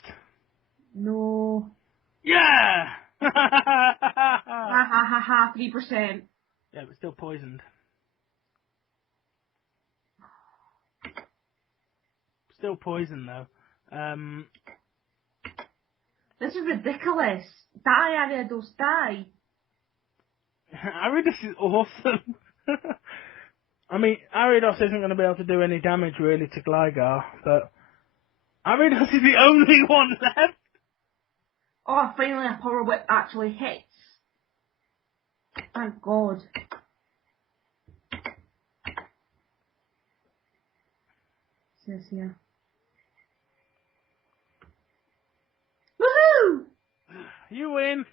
No. Yeah! Ha ha ha ha, 3%. Yeah, but still poisoned. Still poisoned though. This is ridiculous. Die, Ariados, die. Ariados is awesome. I mean, Ariados isn't going to be able to do any damage really to Gligar, but Ariados is the only one left. Oh, finally a Power Whip actually hits. Thank God. Says here. Woohoo! You win.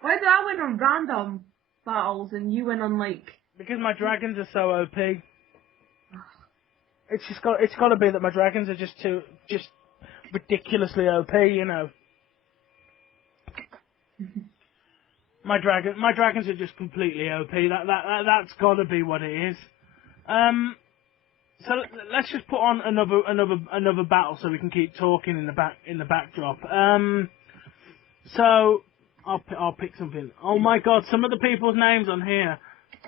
Why do I win on random battles and you win on like... Because my dragons are so OP. It's got to be that my dragons are just ridiculously OP, you know. My dragons are just completely OP. That's got to be what it is. So let's just put on another battle so we can keep talking in the backdrop. So I'll pick something. Oh my God! Some of the people's names on here,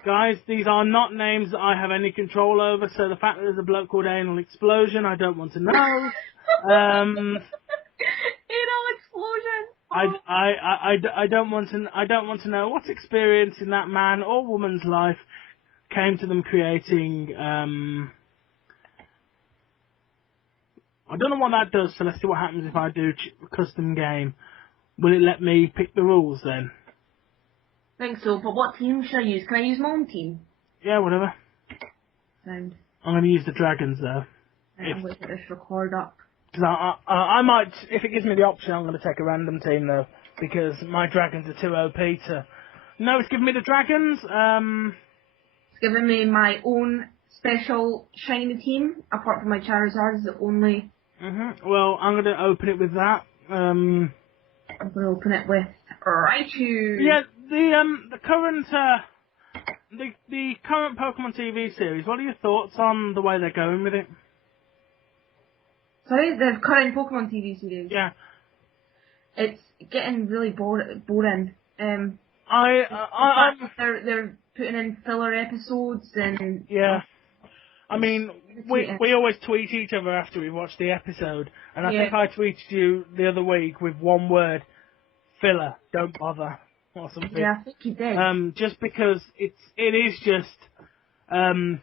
guys, these are not names that I have any control over. So the fact that there's a bloke called Anal Explosion, I don't want to know. Anal Explosion. Oh. I don't want to know what experience in that man or woman's life came to them creating. I don't know what that does. So let's see what happens if I do custom game. Will it let me pick the rules then? I think so, but what team should I use? Can I use my own team? Yeah, whatever. Sound. I'm going to use the dragons though. Right, I'm going to put this record up. Because I might, if it gives me the option, I'm going to take a random team though, because my dragons are too OP to... No, it's giving me the dragons. It's giving me my own special shiny team, apart from my Charizard is the only... Well, I'm going to open it with that. I'm going to open it with Raichu. Yeah, the current the current Pokemon TV series. What are your thoughts on the way they're going with it? Sorry, the current Pokemon TV series. Yeah, it's getting really boring. I'm they're putting in filler episodes and yeah. I mean, we always tweet each other after we watch the episode, and I think I tweeted you the other week with one word: filler. Don't bother, or something. Yeah, I think you did. Just because it is just. And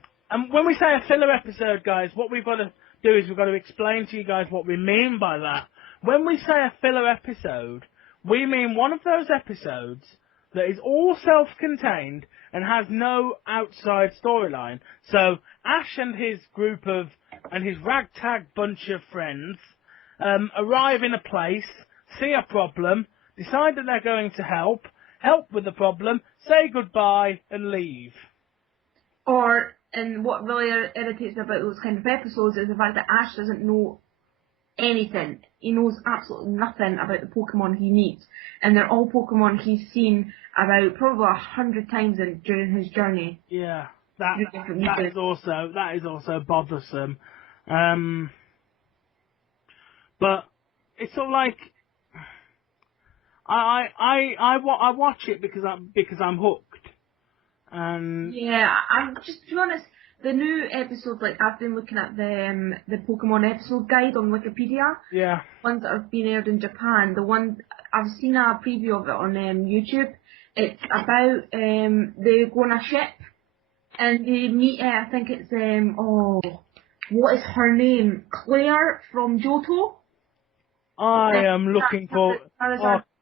when we say a filler episode, guys, what we've got to do is we've got to explain to you guys what we mean by that. When we say a filler episode, we mean one of those episodes that is all self-contained and has no outside storyline. So Ash and his his ragtag bunch of friends arrive in a place, see a problem, decide that they're going to help with the problem, say goodbye and leave. And what really irritates me about those kind of episodes is the fact that Ash doesn't know anything. He knows absolutely nothing about the Pokemon he meets. And they're all Pokemon he's seen about probably 100 times during his journey. Yeah, that is also bothersome. But it's sort of like I watch it because I'm hooked. Yeah, I'm just, to be honest, the new episodes, like I've been looking at the Pokemon episode guide on Wikipedia. Yeah. Ones that have been aired in Japan. The one I've seen a preview of it on YouTube. It's about they go on a ship and they meet. I think it's what is her name? Claire from Johto. I am looking for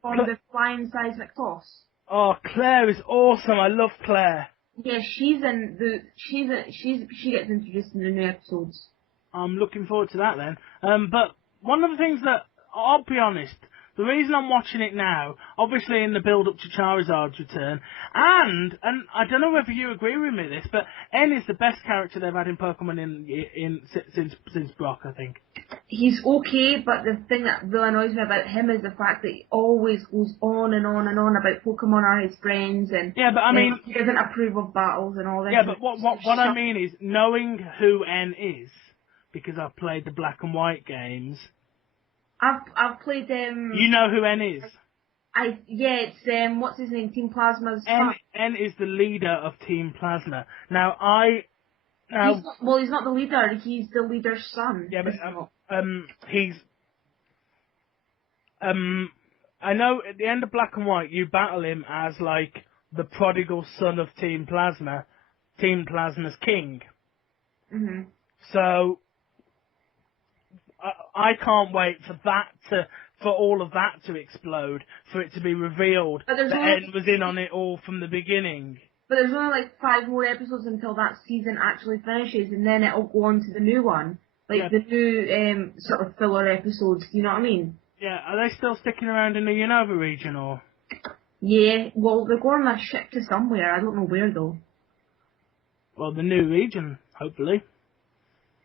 from the flying seismic toss. Oh, Claire is awesome. I love Claire. Yeah, she gets introduced in the new episodes. I'm looking forward to that then. But one of the things that, I'll be honest, the reason I'm watching it now, obviously in the build-up to Charizard's return, and I don't know whether you agree with me this, but N is the best character they've had in Pokemon since Brock, I think. He's okay, but the thing that really annoys me about him is the fact that he always goes on and on and on about Pokemon are his friends, and yeah, but I mean, he doesn't approve of battles and all this. Yeah, but what I mean is knowing who N is, because I've played the Black and White games. I've played You know who N is? It's what's his name? Team Plasma's N is the leader of Team Plasma. Now he's not the leader. He's the leader's son. Yeah, but he's. I know at the end of Black and White, you battle him as like the prodigal son of Team Plasma, Team Plasma's king. Mhm. So I can't wait for all of that to explode, for it to be revealed that N was in on it all from the beginning. But there's only like 5 more episodes until that season actually finishes, and then it'll go on to the new one. Like the new sort of filler episodes, do you know what I mean? Yeah, are they still sticking around in the Unova region, or? Yeah, well, they're going on a ship to somewhere. I don't know where though. Well, the new region, hopefully.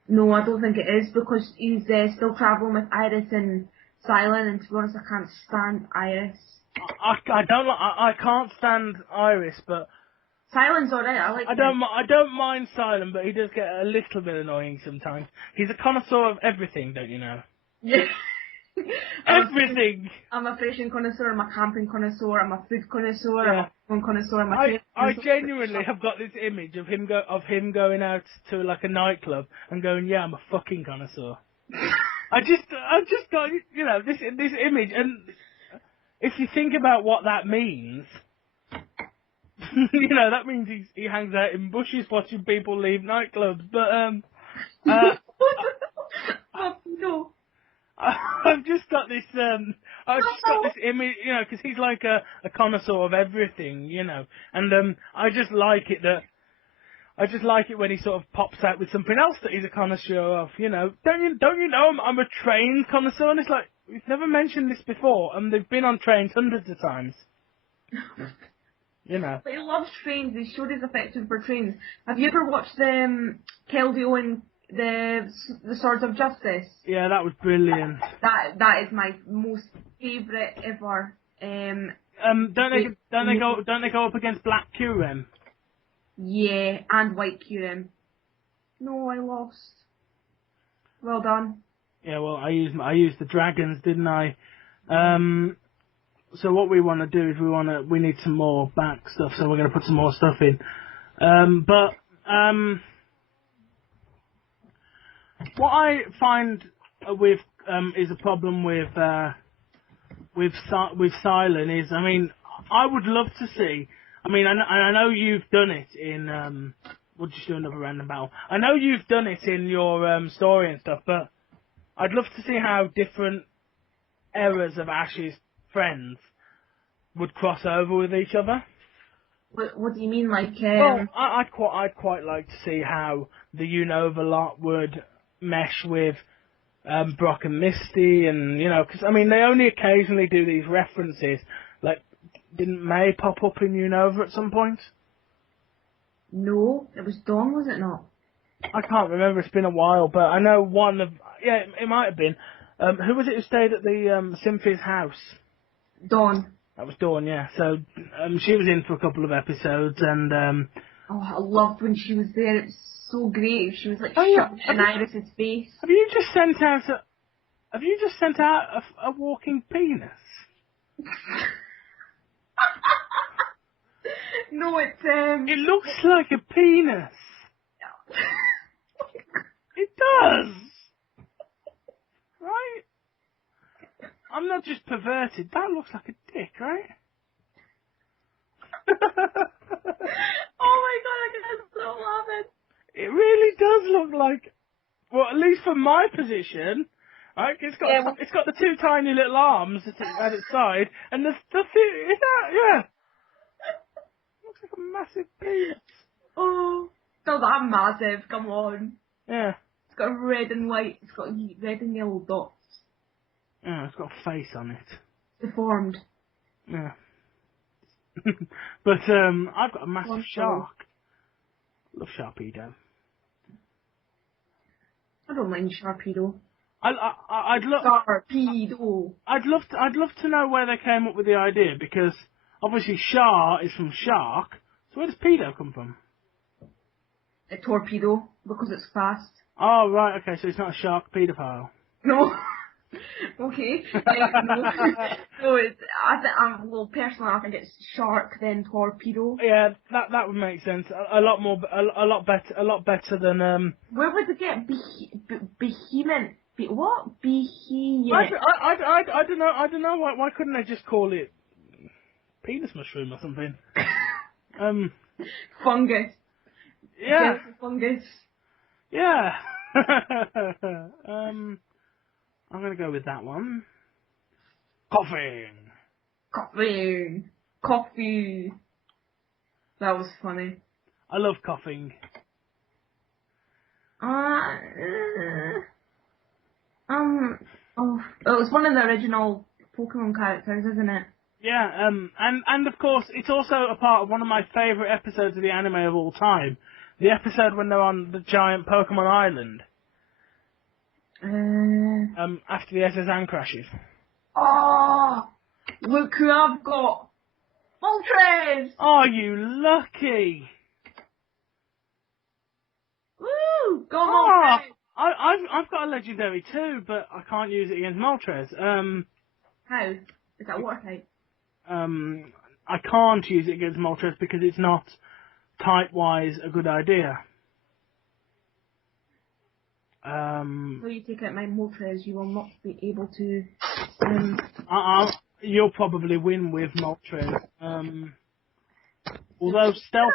No, I don't think it is because he's still travelling with Iris and Silent, and to be honest, I can't stand Iris. I can't stand Iris, but Silent's alright, I like I don't mind Silent, but he does get a little bit annoying sometimes. He's a connoisseur of everything, don't you know? Yeah. Everything! I'm a fishing connoisseur, I'm a camping connoisseur, I'm a food connoisseur, Yeah. I'm a phone connoisseur, I'm a I genuinely have got this image of him going out to like a nightclub and going, yeah, I'm a fucking connoisseur. I just got, you know, this image, and if you think about what that means, you know, that means he hangs out in bushes watching people leave nightclubs. But no. I've just got this image, you know, because he's like a connoisseur of everything, you know, and I just like it when he sort of pops out with something else that he's a connoisseur of, you know. Don't you know I'm a train connoisseur? And it's like, we've never mentioned this before, and they've been on trains hundreds of times. You know. But he loves trains. He showed his affection for trains. Have you ever watched Keldeo and the Swords of Justice? Yeah, that was brilliant. That is my most favourite ever. Don't they go up against Black QM? Yeah, and White QM. No, I lost. Well done. Yeah, well, I used the dragons, didn't I? So what we want to do is we need some more back stuff, so we're going to put some more stuff in. What I find is a problem with Silent is, I mean, I would love to see. I mean, I know you've done it in. We'll just do another random battle. I know you've done it in your story and stuff, but I'd love to see how different eras of Ash's friends would cross over with each other. What do you mean, like? Well, I'd quite like to see how the Unova lot would mesh with Brock and Misty, and you know, because I mean, they only occasionally do these references. Like, didn't May pop up in Unova at some point? No, it was Dawn, was it not? I can't remember. It's been a while, but I know one of it might have been. Who was it who stayed at the Symphy's house? Dawn. That was Dawn, yeah. So she was in for a couple of episodes, and oh, I loved when she was there. It was so great. She was like shoved in Iris's face. Have you just sent out a walking penis? No, it's It looks like a penis. It does. Right? I'm not just perverted. That looks like a dick, right? Oh my god, I can't stop laughing. It really does look like, well, at least from my position, right? It's got the two tiny little arms at its side, and is that, yeah. Looks like a massive penis. Oh, not that massive, come on. Yeah. It's got red and white, it's got red and yellow dots. Yeah, it's got a face on it. Deformed. Yeah. But, I've got a massive shark. Love Sharpedo. I don't mind Sharpedo. I'd love Sharpedo. I'd love to know where they came up with the idea, because obviously Shar is from shark. So where does pedo come from? A torpedo, because it's fast. Oh right, okay, so it's not a shark pedophile. No. Okay. No, it's, well, personally, I think it's shark then torpedo. Yeah, that would make sense. A lot better than Where would they get behemoth? What? Behemoth? I don't know. Why couldn't they just call it penis mushroom or something? Fungus. Yeah. Fungus. Yeah. I'm gonna go with that one. Coffee. That was funny. I love coughing. It was one of the original Pokemon characters, isn't it? Yeah, and of course, it's also a part of one of my favourite episodes of the anime of all time. The episode when they're on the giant Pokémon Island. After the SS crashes. Oh! Look who I've got! Moltres! Oh, you lucky! Woo! Go Oh, Moltres! I've got a legendary too, but I can't use it against Moltres. How? Is that water type? I can't use it against Moltres because it's not type-wise a good idea. So you take out my Moltres, you will not be able to. You'll probably win with Moltres. Although stealth.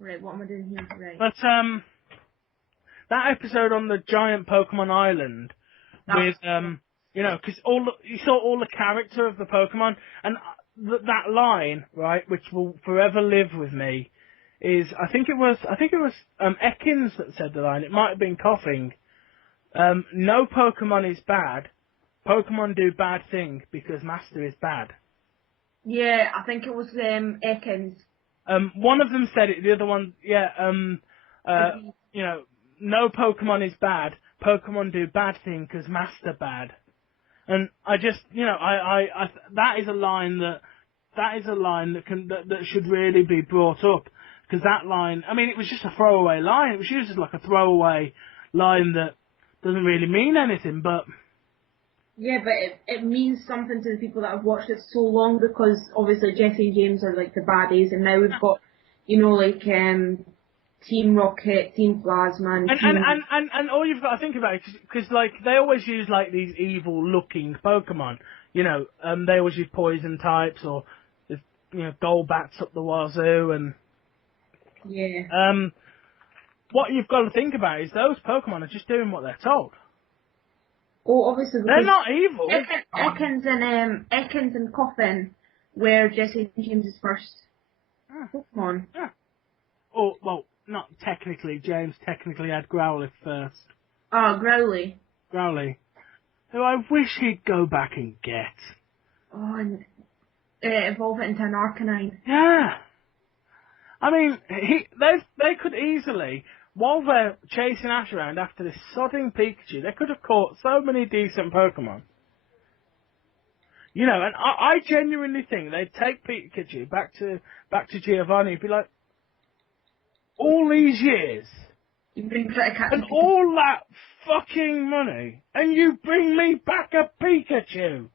Right, what am I doing here? Right. But that episode on the giant Pokemon Island with you know, because you saw all the character of the Pokemon, and that line, right, which will forever live with me, is I think it was Ekins that said the line. It might have been Coughing. No Pokemon is bad. Pokemon do bad thing because Master is bad. Yeah, I think it was Ekins. One of them said it. The other one, yeah. You know, no Pokemon is bad. Pokemon do bad thing because Master bad. And I just, you know, I that is a line that should really be brought up, because that line, I mean, it was just a throwaway line. It was used as like a throwaway line that doesn't really mean anything, but yeah, but it means something to the people that have watched it so long, because obviously Jesse and James are like the baddies, and now we've got, you know, like Team Rocket, Team Plasma, and all you've got to think about it, because like they always use like these evil-looking Pokemon, you know, they always use poison types or you know Golbats up the wazoo, and yeah. What you've got to think about is those Pokemon are just doing what they're told. Oh, obviously they're not evil. Ekans and Coffin were Jesse and James' first Pokemon. Yeah. Oh well. Not technically. James technically had Growlithe first. Oh, Growly. Growly. Who I wish he'd go back and get. Oh, and evolve it into an Arcanine. Yeah. I mean, they could easily, while they're chasing Ash around after this sodding Pikachu, they could have caught so many decent Pokemon. You know, and I genuinely think they'd take Pikachu back to Giovanni and be like, all these years, You've been trying to catch and all that fucking money, and you bring me back a Pikachu?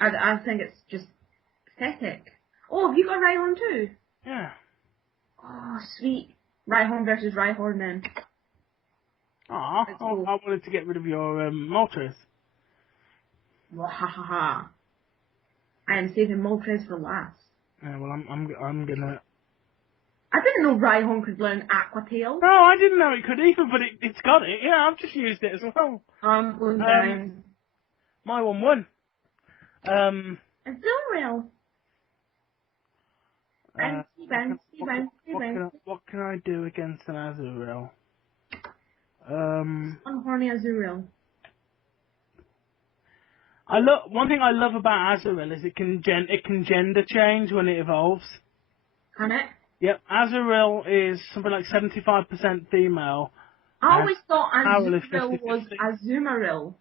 I think it's just pathetic. Oh, have you got Rhyhorn too? Yeah. Oh, sweet. Rhyhorn versus Rhyhorn then. Aw, I wanted to get rid of your Moltres. Wahahaha. I am saving Moltres for last. Yeah, well, I'm gonna. I didn't know Rhyhorn could learn Aqua Tail. No, I didn't know it could either, but it's got it. Yeah, I've just used it as well. I'm going down. My one won. Azumarill. And Seabound. What can I do against an Azurill? Unhorny Azurill. One thing I love about Azurill is it can gender change when it evolves. Can it? Yep, Azurill is something like 75% female. I always thought Azurill Azurill was Azumarill.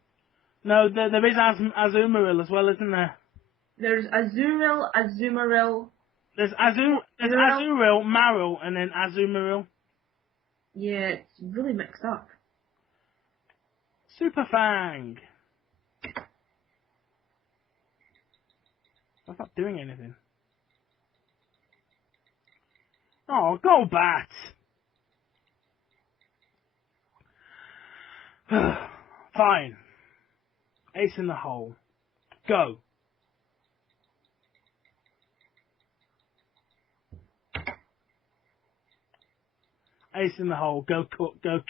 No, there is Azumarill as well, isn't there? There's Azumarill. There's Azurill, Marill, and then Azumarill. Yeah, it's really mixed up. Super Fang. That's not doing anything. Oh, go Bat! Fine. Ace in the hole. Go. Ace in the hole. Go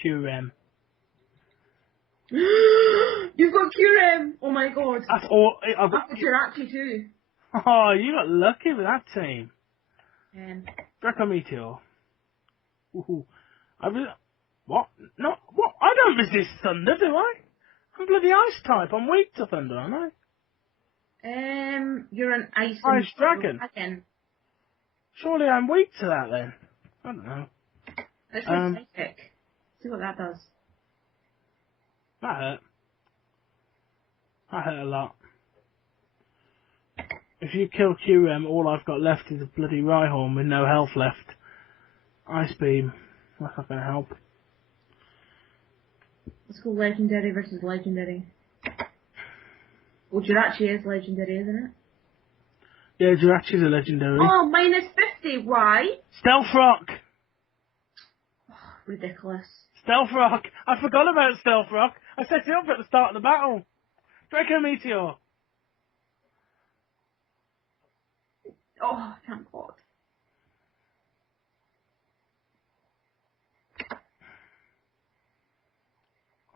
QM. You've got QM! Oh my god. That's all. I've got Jirachi too. Oh, you got lucky with that team. Draco Meteor. Ooh. What? No, what? I don't resist thunder, do I? I'm bloody ice type. I'm weak to thunder, aren't I? You're an ice dragon. Surely I'm weak to that then. I don't know. Let's do psychic. See what that does. That hurt. That hurt a lot. If you kill QM, all I've got left is a bloody Rhyhorn with no health left. Ice Beam. That's not going to help. Let's go legendary versus legendary. Well, Jirachi is legendary, isn't it? Yeah, Jirachi's a legendary. Oh, minus 50, why? Stealth Rock! Oh, ridiculous. Stealth Rock! I forgot about Stealth Rock! I set it up at the start of the battle! Draco Meteor! Oh, thank God.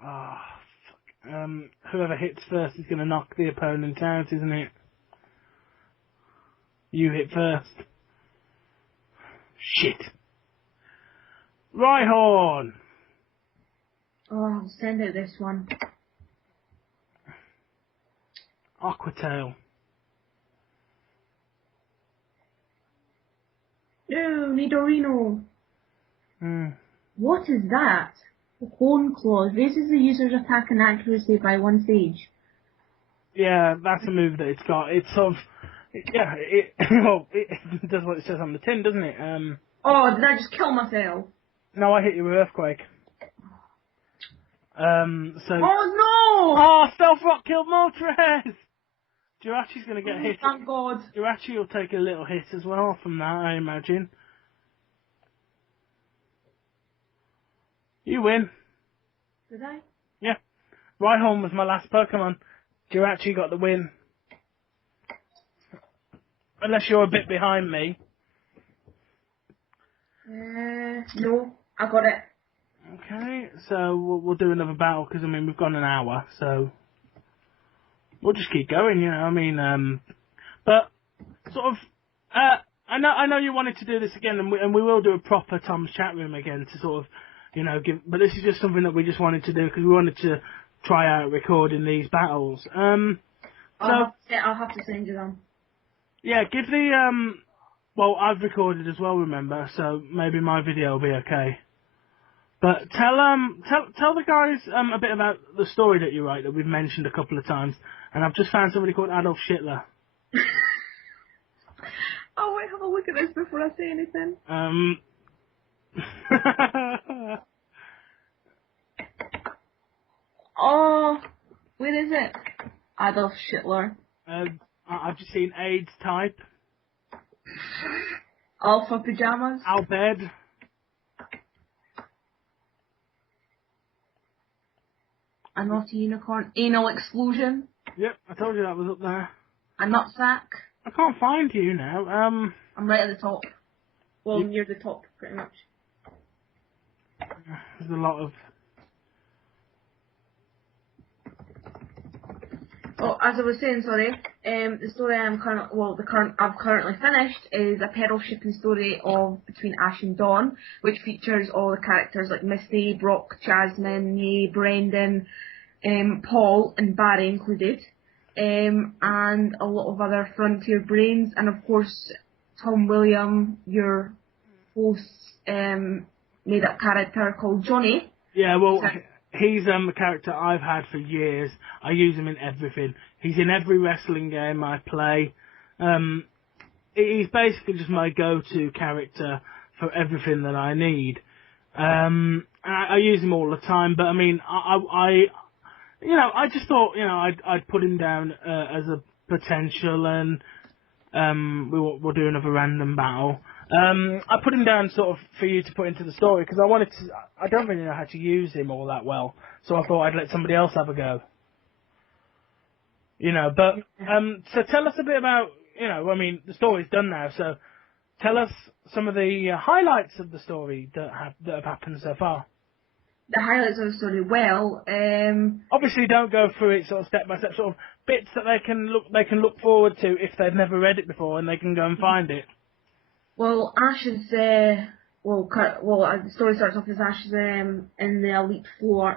Ah, fuck. Whoever hits first is going to knock the opponent out, isn't it? You hit first. Shit. Rhyhorn! Oh, I'll send out this one. Aquatail. No, Nidorino. What is that? Horn Claws raises the user's attack and accuracy by 1 stage. Yeah, that's a move that it's got. It's sort of... well, it does what it says on the tin, doesn't it? Oh, did I just kill myself? No, I hit you with Earthquake. So... Oh no! Oh, Stealth Rock killed Moltres! Jirachi's going to get hit. Thank God. Jirachi will take a little hit as well from that, I imagine. You win. Did I? Yeah. Rhyhorn was my last Pokemon. Jirachi got the win. Unless you're a bit behind me. No, I got it. Okay, so we'll do another battle, because, I mean, we've gone an hour, so... We'll just keep going, you know, I mean, but, sort of, I know you wanted to do this again, and we will do a proper Tom's chat room again to sort of, you know, but this is just something that we just wanted to do, because we wanted to try out recording these battles. I'll have to send you them. Yeah, give the, well, I've recorded as well, remember, so maybe my video will be okay. But tell the guys a bit about the story that you write that we've mentioned a couple of times, and I've just found somebody called Adolf Hitler. Oh wait, have a look at this before I say anything. Oh, where is it? Adolf Hitler. I've just seen AIDS type. Alpha pajamas. Albed. A naughty unicorn. Anal explosion. Yep, I told you that was up there. A nutsack. I can't find you now. I'm right at the top. Well, near the top, pretty much. There's a lot of... Oh, as I was saying, sorry, the story I've currently finished is a peril shipping story of Between Ash and Dawn, which features all the characters like Misty, Brock, Jasmine, Ye, Brendan, Paul and Barry included, and a lot of other Frontier brains, and of course Tom William, your host, made up character called Johnny. Yeah, well... He's a character I've had for years. I use him in everything. He's in every wrestling game I play. He's basically just my go-to character for everything that I need. I use him all the time, but I mean, I just thought, I'd put him down as a potential, and we'll do another random battle. I put him down sort of for you to put into the story, because I don't really know how to use him all that well, so I thought I'd let somebody else have a go. So tell us a bit about, the story's done now, so tell us some of the highlights of the story that have happened so far. The highlights of the story, well, obviously don't go through it sort of step by step, sort of bits that they can look forward to if they've never read it before, and they can go and find it. Well, Ash's the story starts off as Ash is in the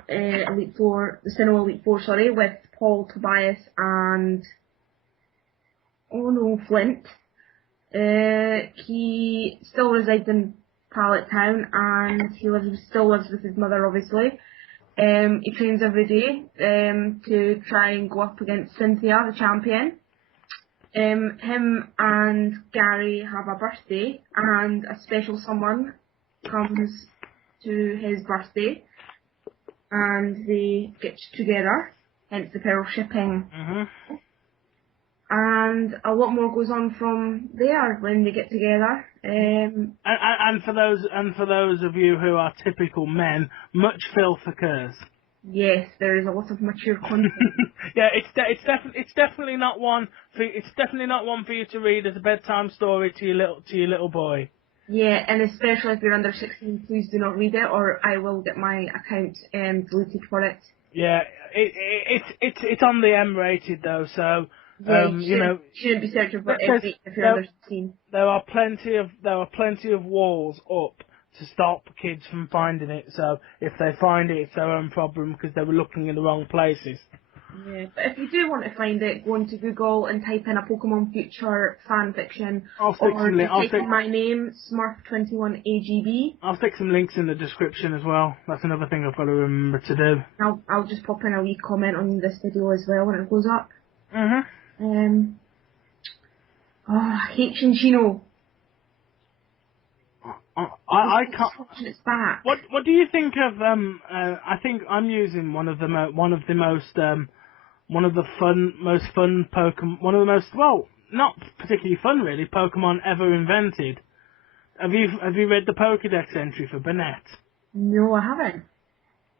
the Sinnoh Elite Four, sorry, with Paul, Tobias, and Flint. He still resides in Pallet Town, and he still lives with his mother, obviously. He trains every day to try and go up against Cynthia, the champion. Him and Gary have a birthday, and a special someone comes to his birthday, and they get together, hence the pair of shipping. Mm-hmm. And a lot more goes on from there when they get together. And for those of you who are typical men, much filth occurs. Yes, there is a lot of mature content. Yeah, it's definitely not one for you to read as a bedtime story to your little boy. Yeah, and especially if you're under 16, please do not read it, or I will get my account deleted for it. Yeah, it's on the M rated though, so shouldn't be searching for every if you're under 16. There are plenty of walls up to stop kids from finding it. So if they find it, it's their own problem because they were looking in the wrong places. Yeah, but if you do want to find it, go into Google and type in a Pokémon Future fan fiction, or type in my name, SmurfetteAGB. I'll stick some links in the description as well. That's another thing I've got to remember to do. I'll just pop in a wee comment on this video as well when it goes up. Mhm. I hate Shinchino. I can't. It's back. What do you think of I think I'm using one of the most fun Pokemon, one of the most, well, not particularly fun really, Pokemon ever invented. Have you read the Pokédex entry for Burnett? No, I haven't.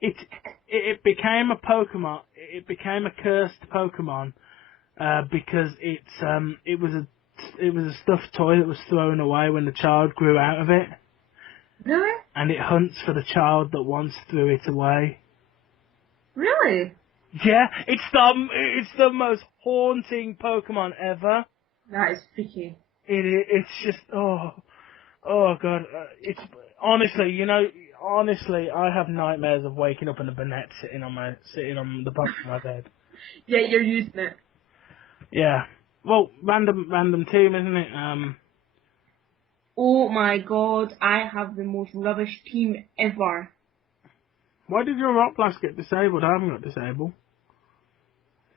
It became a Pokemon. It became a cursed Pokemon because it was a stuffed toy that was thrown away when the child grew out of it. Really? And it hunts for the child that once threw it away. Really? Yeah, it's the most haunting Pokemon ever. That is freaky. It's just oh god. It's honestly, I have nightmares of waking up in a Burnett sitting on the bottom of my bed. Yeah, you're using it. Yeah. Well, random team, isn't it? Oh my god, I have the most rubbish team ever. Why did your Rock Blast get disabled? I haven't got disabled.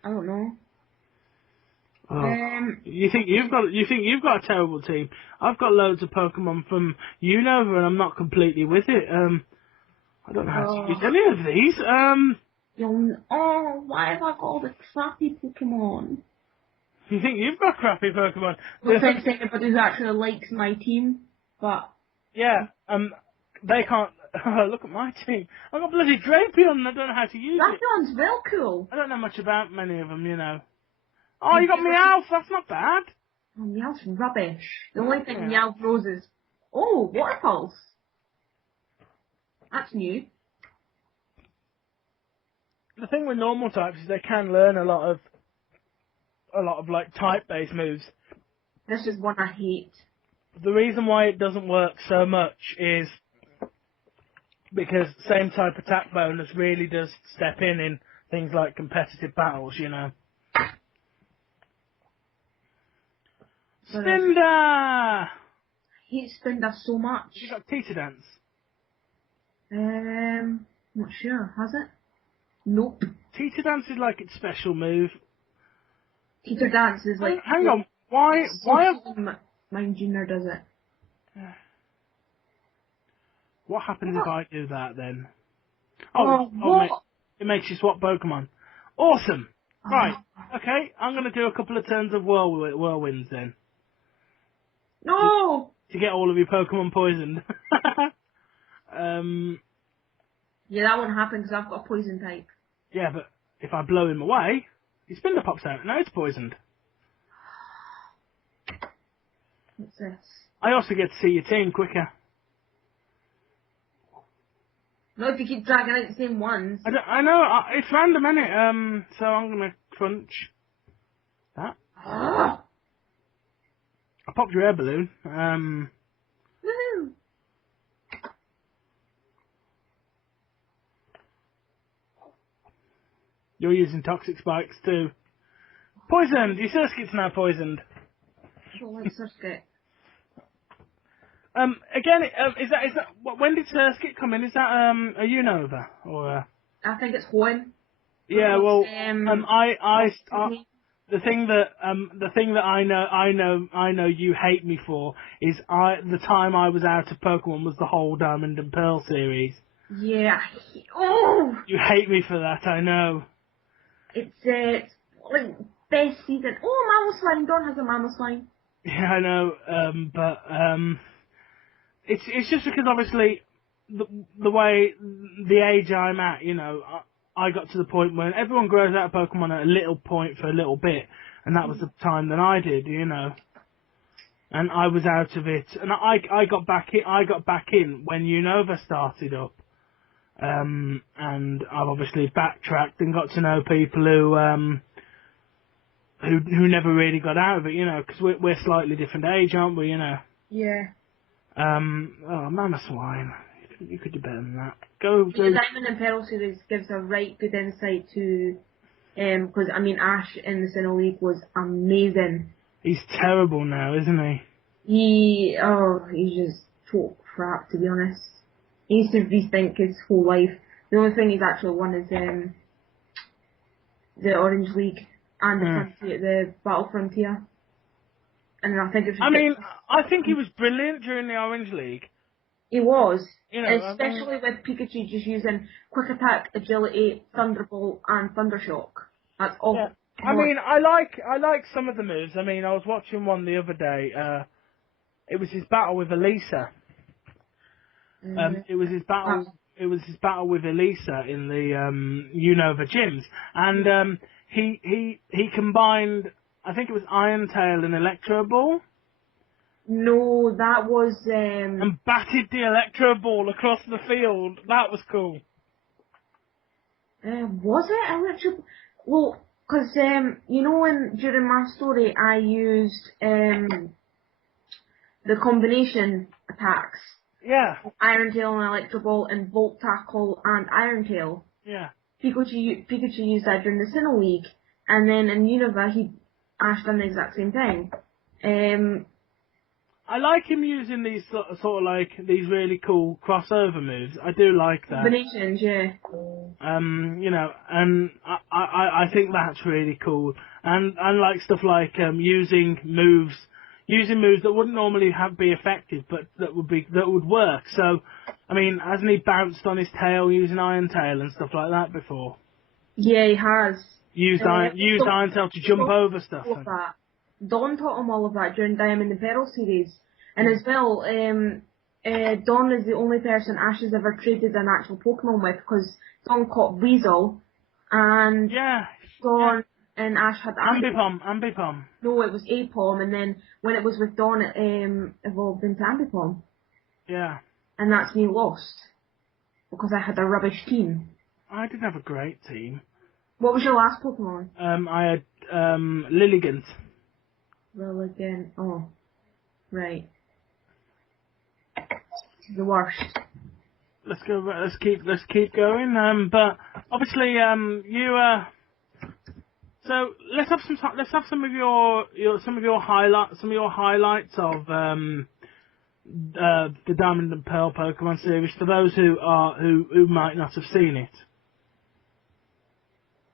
I don't know. Oh. You think you've got a terrible team? I've got loads of Pokemon from Unova and I'm not completely with it. I don't know how to use any of these. Why have I got all the crappy Pokemon? You think you've got crappy Pokemon? No offense to anybody who actually likes my team, but... Yeah, they can't... look at my team. I've got bloody Drapion and I don't know how to use it. Drapion's real cool. I don't know much about many of them, Oh, you got Meowth, that's not bad. Oh, Meowth's rubbish. The only thing Meowth throws is... Oh, Water Pulse. That's new. The thing with normal types is they can learn a lot of like type-based moves. This is one I hate. The reason why it doesn't work so much is because same type attack bonus really does step in things like competitive battles, Spinder! I hate Spinder so much. You got Teeter Dance? Not sure. Has it? Nope. Teeter Dance is like its special move. Teeter Dance is like... Hang on. Why? Mine Junior does it. What happens if I do that then? It makes you swap Pokemon. Awesome. Right. Okay. I'm going to do a couple of turns of whirlwinds then. No! To get all of your Pokemon poisoned. Yeah, that won't happen because I've got a poison type. Yeah, but if I blow him away, his Spinder pops out. Now it's poisoned. What's this? I also get to see your team quicker. Not if you keep dragging out the same ones. I know, it's random, innit? So I'm gonna crunch that. I popped your air balloon. Woohoo! You're using toxic spikes too. Poisoned! Your Surskit's now poisoned. I don't like Surskit. Again, is that when did Surskit come in? Is that a Unova or? I think it's Hoenn. Yeah, well, the thing that I know you hate me for is the time I was out of Pokemon was the whole Diamond and Pearl series. Yeah. Oh! You hate me for that, I know. It's like best season. Oh, Mamoswine. Dawn has a Mamoswine. Yeah, I know, but it's just because obviously the way the age I'm at, you know, I got to the point when everyone grows out of Pokemon at a little point for a little bit, and that was the time that I did, you know. And I was out of it, and I got back in when Unova started up. And I've obviously backtracked and got to know people who never really got out of it, you know, because we're slightly different age, aren't we, you know? Yeah. Mamoswine. You could do better than that. The Diamond and Pearl series gives a right good insight to, because I mean Ash in the Sinnoh League was amazing. He's terrible now, isn't he? He's just total crap, to be honest. He needs to rethink his whole life. The only thing he's actually won is the Orange League and the Battle Frontier. And I think I think he was brilliant during the Orange League. He was, you know, especially with Pikachu just using Quick Attack, Agility, Thunderbolt, and Thundershock. That's all. Yeah. I mean, I like some of the moves. I mean, I was watching one the other day. It was his battle with Elisa. It was his battle with Elisa in the Unova gyms, and he combined. I think it was Iron Tail and Electro Ball. No, that was... And batted the Electro Ball across the field. That was cool. Was it Electro... Well, because, you know when during my story I used the combination attacks? Yeah. Iron Tail and Electro Ball and Volt Tackle and Iron Tail. Yeah. Pikachu used that during the Sinnoh League. And then in Unova, Ash done the exact same thing. I like him using these sort of like these really cool crossover moves. I do like that. Combinations, yeah. You know, and I think that's really cool. And like stuff like using moves that wouldn't normally be effective, but that would work. So, I mean, hasn't he bounced on his tail using Iron Tail and stuff like that before? Yeah, he has. Used Iron Tail to jump over stuff. Dawn taught him all of that during Diamond and Pearl series. And as well, Dawn is the only person Ash has ever traded an actual Pokemon with, because Dawn caught Weasel, and Dawn and Ash had Ambipom. No, it was Apom, and then when it was with Dawn, it evolved into Ambipom. Yeah. And that's me lost, because I had a rubbish team. I didn't have a great team. What was your last Pokemon? I had Lilligant. Lilligant. Oh, right. The worst. Let's go. Let's keep going. But obviously, So let's have some of your highlights of the Diamond and Pearl Pokemon series for those who might not have seen it.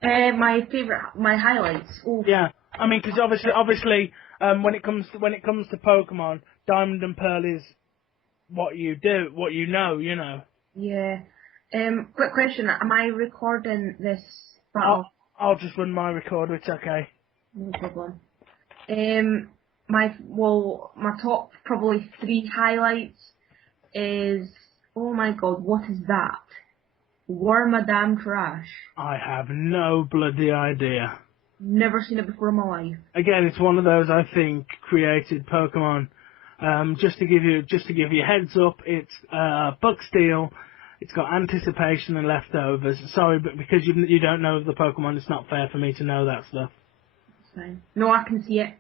My highlights. Ooh. Yeah, I mean, because obviously, when it comes to Pokemon, Diamond and Pearl is what you do, what you know. Yeah. Quick question: am I recording this battle? I'll just run my recorder. It's okay. No problem. My top probably 3 highlights is, oh my god, what is that? Wormadam Trash. I have no bloody idea. Never seen it before in my life. Again, it's one of those I think created Pokemon. Just to give you a heads up, it's Bug Steel. It's got Anticipation and Leftovers. Sorry, but because you don't know the Pokemon, it's not fair for me to know that stuff. That's fine. No, I can see it.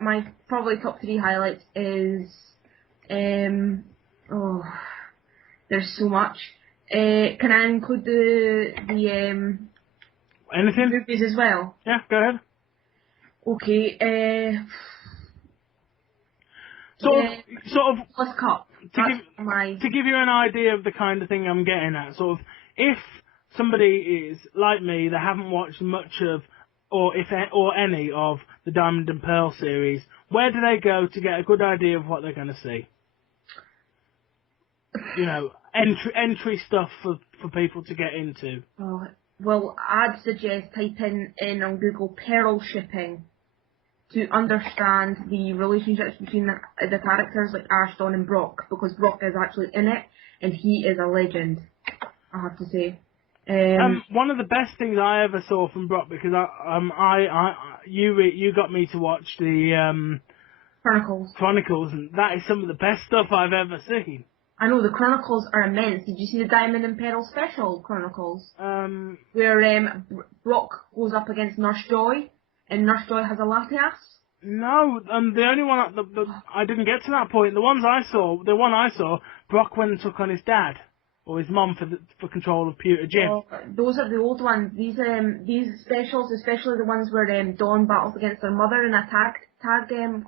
My probably top 3 highlights is there's so much. Can I include the Anything? movies as well? Yeah, go ahead. Okay. Sort of Plus Cup. to give you an idea of the kind of thing I'm getting at. Sort of, if somebody is like me, they haven't watched much of, or any of the Diamond and Pearl series, where do they go to get a good idea of what they're going to see? You know, entry stuff for people to get into. Oh, well, I'd suggest typing in on Google Pearl shipping to understand the relationships between the characters like Ash, Dawn and Brock, because Brock is actually in it, and he is a legend, I have to say. One of the best things I ever saw from Brock, because you got me to watch the Chronicles, and that is some of the best stuff I've ever seen. I know, the Chronicles are immense. Did you see the Diamond and Pearl special Chronicles? Where Brock goes up against Nurse Joy, and Nurse Joy has a Latias? No, the only one I didn't get to that point. The one I saw, Brock went and took on his dad or his mum for control of Pewter Jim. Oh, those are the old ones. These specials, especially the ones where Dawn battles against her mother in a tag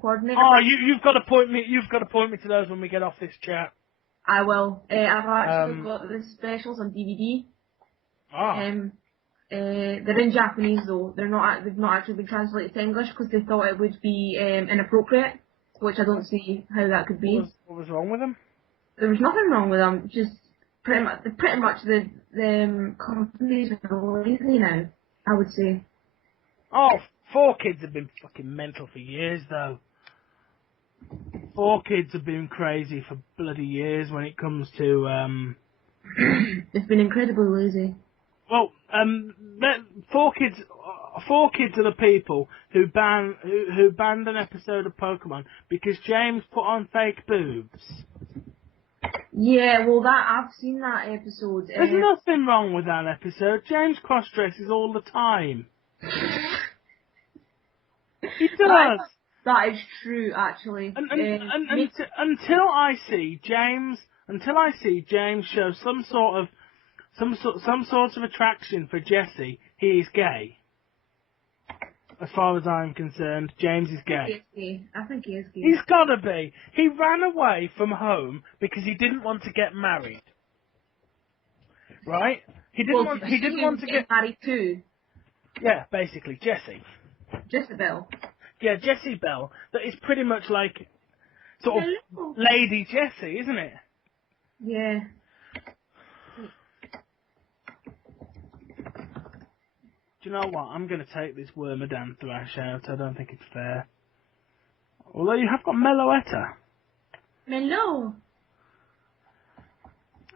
coordinator. Oh, you've got to point me to those when we get off this chat. I will. I've actually got the specials on DVD. Oh. They're in Japanese though. They've not actually been translated to English because they thought it would be inappropriate, which I don't see how that could be. What was wrong with them? There was nothing wrong with them. Just pretty much the companies are lazy now, I would say. Oh, 4Kids have been fucking mental for years though. 4Kids have been crazy for bloody years when it comes to They've been incredibly lazy. Well, 4Kids are the people who banned an episode of Pokémon because James put on fake boobs. Yeah, well, I've seen that episode. There's nothing wrong with that episode. James cross-dresses all the time. He does. That is true, actually. Until I see James show some sort of attraction for Jessie, he is gay. As far as I'm concerned, James is gay. I think he is gay. He's gotta be. He ran away from home because he didn't want to get married. Right? He didn't want to get married too. Yeah, basically, Jessie. Jezebel. Yeah, Jessie Bell. That is pretty much like sort of Lady Jessie, isn't it? Yeah. Do you know what? I'm going to take this Wormadam Thrash out. I don't think it's fair. Although you have got Meloetta.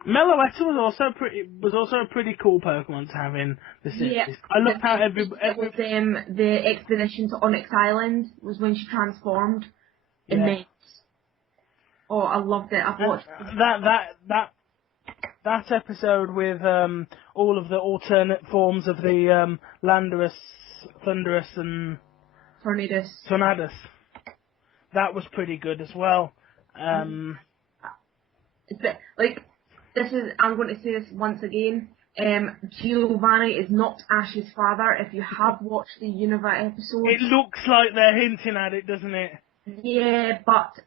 Meloetta was also a pretty cool Pokemon to have in the series. Yeah. I loved how the expedition to Onyx Island was when she transformed. Yeah. Immense. Oh, I loved it. I've watched that episode with all of the alternate forms of the Landorus, Thundurus, and Tornadus. That was pretty good as well. I'm going to say this once again. Giovanni is not Ash's father. If you have watched the Unova episode, it looks like they're hinting at it, doesn't it? Yeah, but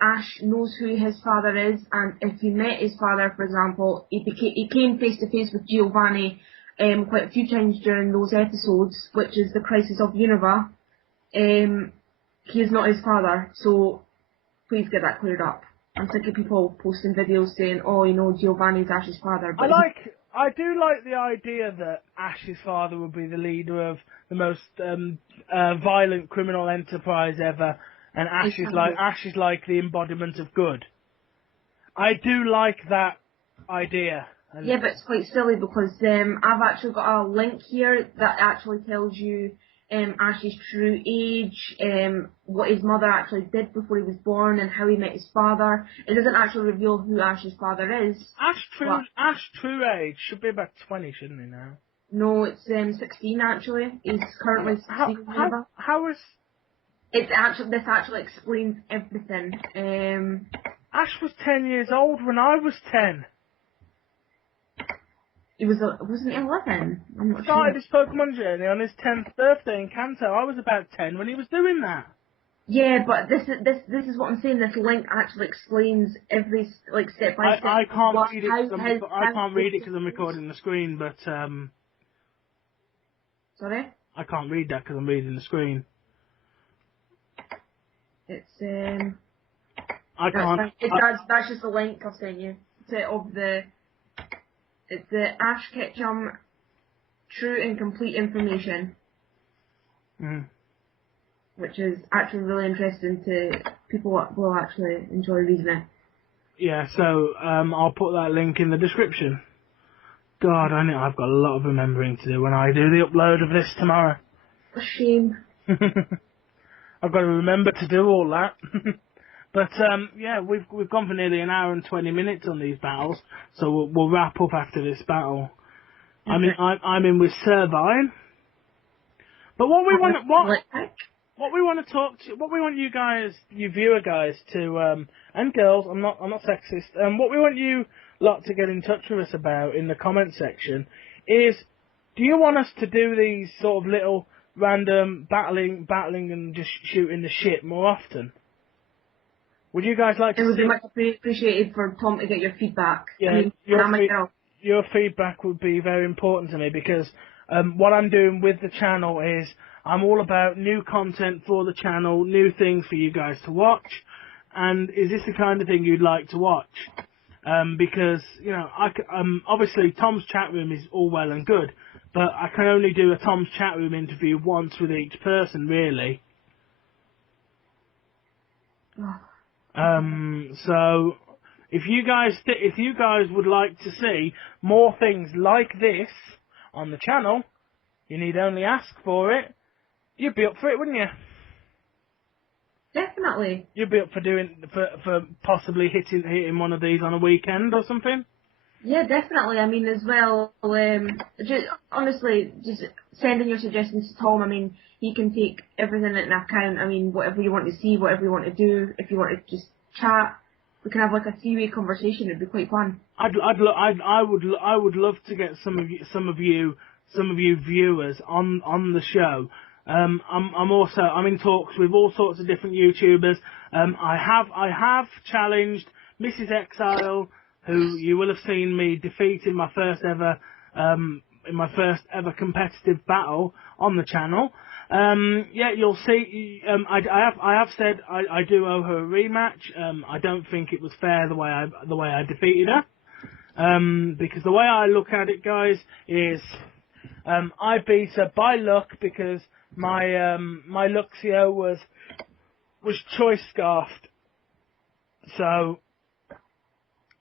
Ash knows who his father is, and if he met his father, for example, he came face to face with Giovanni quite a few times during those episodes, which is the Crisis of Unova. He is not his father, so please get that cleared up. I'm sick of people posting videos saying, "Oh, you know, Giovanni's Ash's father." But I do like the idea that Ash's father would be the leader of the most violent criminal enterprise ever. And Ash is like the embodiment of good. I do like that idea. Yeah, but it's quite silly because I've actually got a link here that actually tells you Ash's true age, what his mother actually did before he was born, and how he met his father. It doesn't actually reveal who Ash's father is. Ash true age should be about 20, shouldn't he now? No, it's 16 actually. He's currently 16. How is... This actually explains everything. Ash was 10 years old when I was 10. wasn't he 11? I'm not Started sure. his Pokemon journey on his 10th birthday in Kanto. I was about 10 when he was doing that. Yeah, but this is what I'm saying. This link actually explains every step by step. I can't read it how because I'm recording the screen, but Sorry? I can't read that because I'm reading the screen. It's I can't. That's just the link I've sent you. It's the Ash Ketchum True and Complete Information. Mm. Which is actually really interesting to people who will actually enjoy reading it. Yeah, so I'll put that link in the description. God, I've got a lot of remembering to do when I do the upload of this tomorrow. A shame. I've got to remember to do all that. But yeah, we've gone for nearly an hour and 20 minutes on these battles, so we'll wrap up after this battle. Okay. I'm in with Servine. But what we want you viewer guys to and girls, I'm not sexist. What we want you lot to get in touch with us about in the comment section is, do you want us to do these sort of little random battling and just shooting the shit more often? Would you guys like to see? It would be much appreciated for Tom to get your feedback. Yeah, your feedback would be very important to me because what I'm doing with the channel is I'm all about new content for the channel, new things for you guys to watch. And is this the kind of thing you'd like to watch? Because, you know, obviously Tom's chat room is all well and good, but I can only do a Tom's chat room interview once with each person, really. So if you guys would like to see more things like this on the channel, you need only ask for it. You'd be up for it, wouldn't you? Definitely. You'd be up for possibly hitting one of these on a weekend or something? Yeah, definitely. I mean, as well, honestly, just sending your suggestions to Tom. I mean, he can take everything into account. I mean, whatever you want to see, whatever you want to do, if you want to just chat, we can have like a three-way conversation. It'd be quite fun. I would love to get some of you viewers on the show. I'm in talks with all sorts of different YouTubers. I have challenged Mrs. Exile, who you will have seen me defeat in my first ever competitive battle on the channel. Yeah, you'll see. I have said I do owe her a rematch. I don't think it was fair the way I defeated her. Because the way I look at it, guys, is I beat her by luck because my Luxio was choice scarfed. So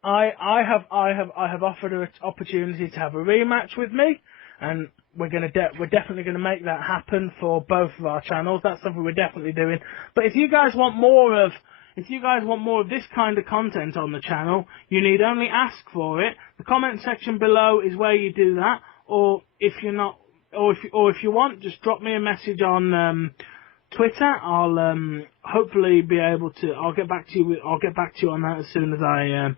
I have offered her an opportunity to have a rematch with me, and we're definitely gonna make that happen for both of our channels. That's something we're definitely doing. But if you guys want more of this kind of content on the channel, you need only ask for it. The comment section below is where you do that. Or if you're not, or if you want, just drop me a message on Twitter. I'll hopefully be able to. I'll get back to you on that as soon as I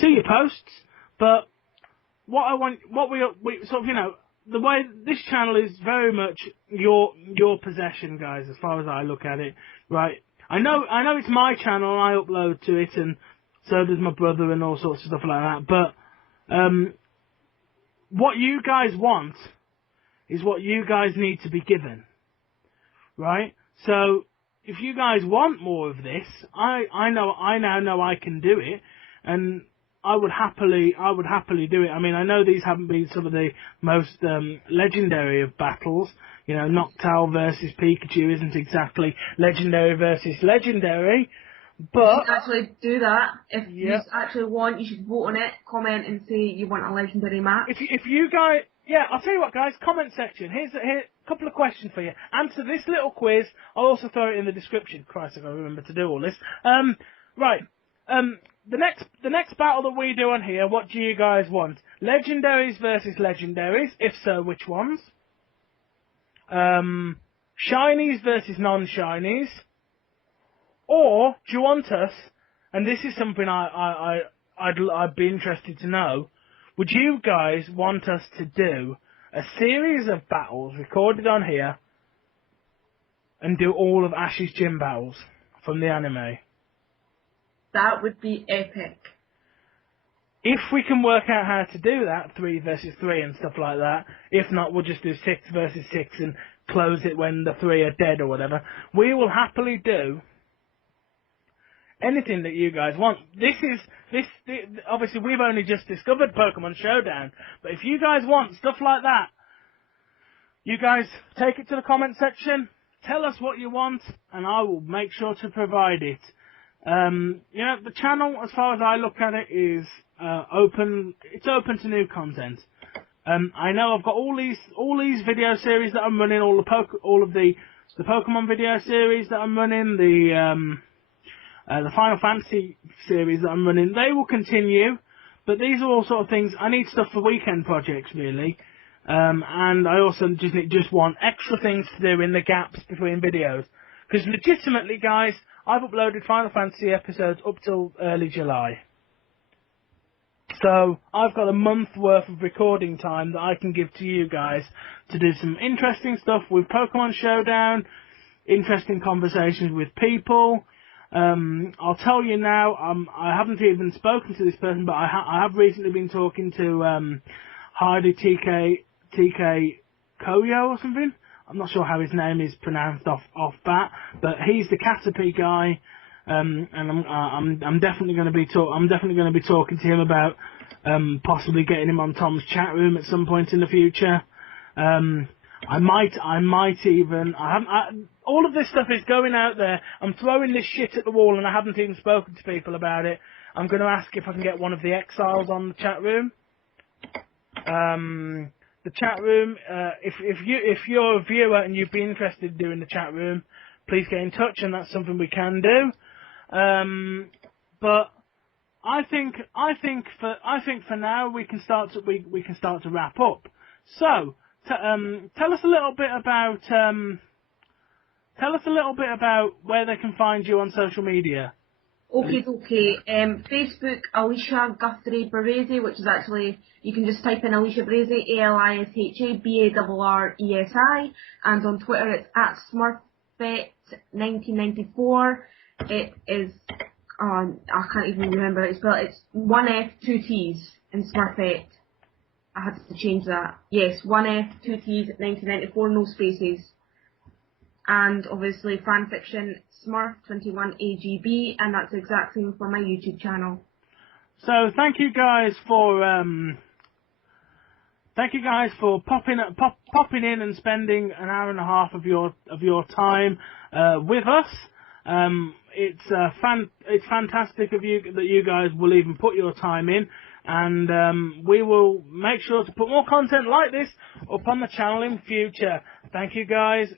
see your posts. But we sort of, you know, the way this channel is very much your possession, guys. As far as I look at it, right? I know it's my channel and I upload to it, and so does my brother and all sorts of stuff like that. But what you guys want is what you guys need to be given, right? So if you guys want more of this, I now know I can do it, and I would happily do it. I mean, I know these haven't been some of the most legendary of battles. You know, Noctowl versus Pikachu isn't exactly legendary versus legendary, but you should actually do that. If you actually want, you should vote on it, comment and say you want a legendary match. If you guys, yeah, I'll tell you what, guys. Comment section. Here's a couple of questions for you. Answer this little quiz. I'll also throw it in the description. Christ, I've got to remember to do all this. Right. The next battle that we do on here, what do you guys want? Legendaries versus legendaries. If so, which ones? Shinies versus non-shinies. Or do you want us? And this is something I'd be interested to know. would you guys want us to do a series of battles recorded on here and do all of Ash's gym battles from the anime? That would be epic. If we can work out how to do that, 3 versus 3 and stuff like that, if not, we'll just do 6 versus 6 and close it when the 3 are dead or whatever. We will happily do anything that you guys want. Obviously we've only just discovered Pokemon Showdown, but if you guys want stuff like that, you guys take it to the comment section, tell us what you want, and I will make sure to provide it. The channel, as far as I look at it, is open. It's open to new content. I know I've got all these video series that I'm running, all of the Pokemon video series that I'm running, the Final Fantasy series that I'm running. They will continue, but these are all sort of things. I need stuff for weekend projects, really, and I also just want extra things to do in the gaps between videos. Because legitimately, guys, I've uploaded Final Fantasy episodes up till early July. So I've got a month worth of recording time that I can give to you guys to do some interesting stuff with Pokemon Showdown, interesting conversations with people. I'll tell you now, I haven't even spoken to this person, but I have recently been talking to Hardy TK Koyo or something. I'm not sure how his name is pronounced off bat, but he's the Caterpie guy, and I'm definitely going to be talking to him about possibly getting him on Tom's chat room at some point in the future. I might even. All of this stuff is going out there. I'm throwing this shit at the wall, and I haven't even spoken to people about it. I'm going to ask if I can get one of the exiles on the chat room. The chat room. If you're a viewer and you'd be interested in doing the chat room, please get in touch, and that's something we can do. But I think for now we can start to wrap up. So. Tell us a little bit about where they can find you on social media. Okay. Facebook, Alicia Guthrie Barresi, which is actually, you can just type in Alicia Barresi, ALISHA BARRESI, and on Twitter it's at Smurfette1994. It is, I can't even remember it, it's 1 F 2 T's in Smurfette. I had to change that. Yes, 1 F 2 T's 1994, no spaces. And obviously fanfiction Smurf21AGB, and that's exactly for my YouTube channel. So thank you guys for popping in and spending an hour and a half of your time with us. It's fantastic of you that you guys will even put your time in. And we will make sure to put more content like this up on the channel in future. Thank you guys.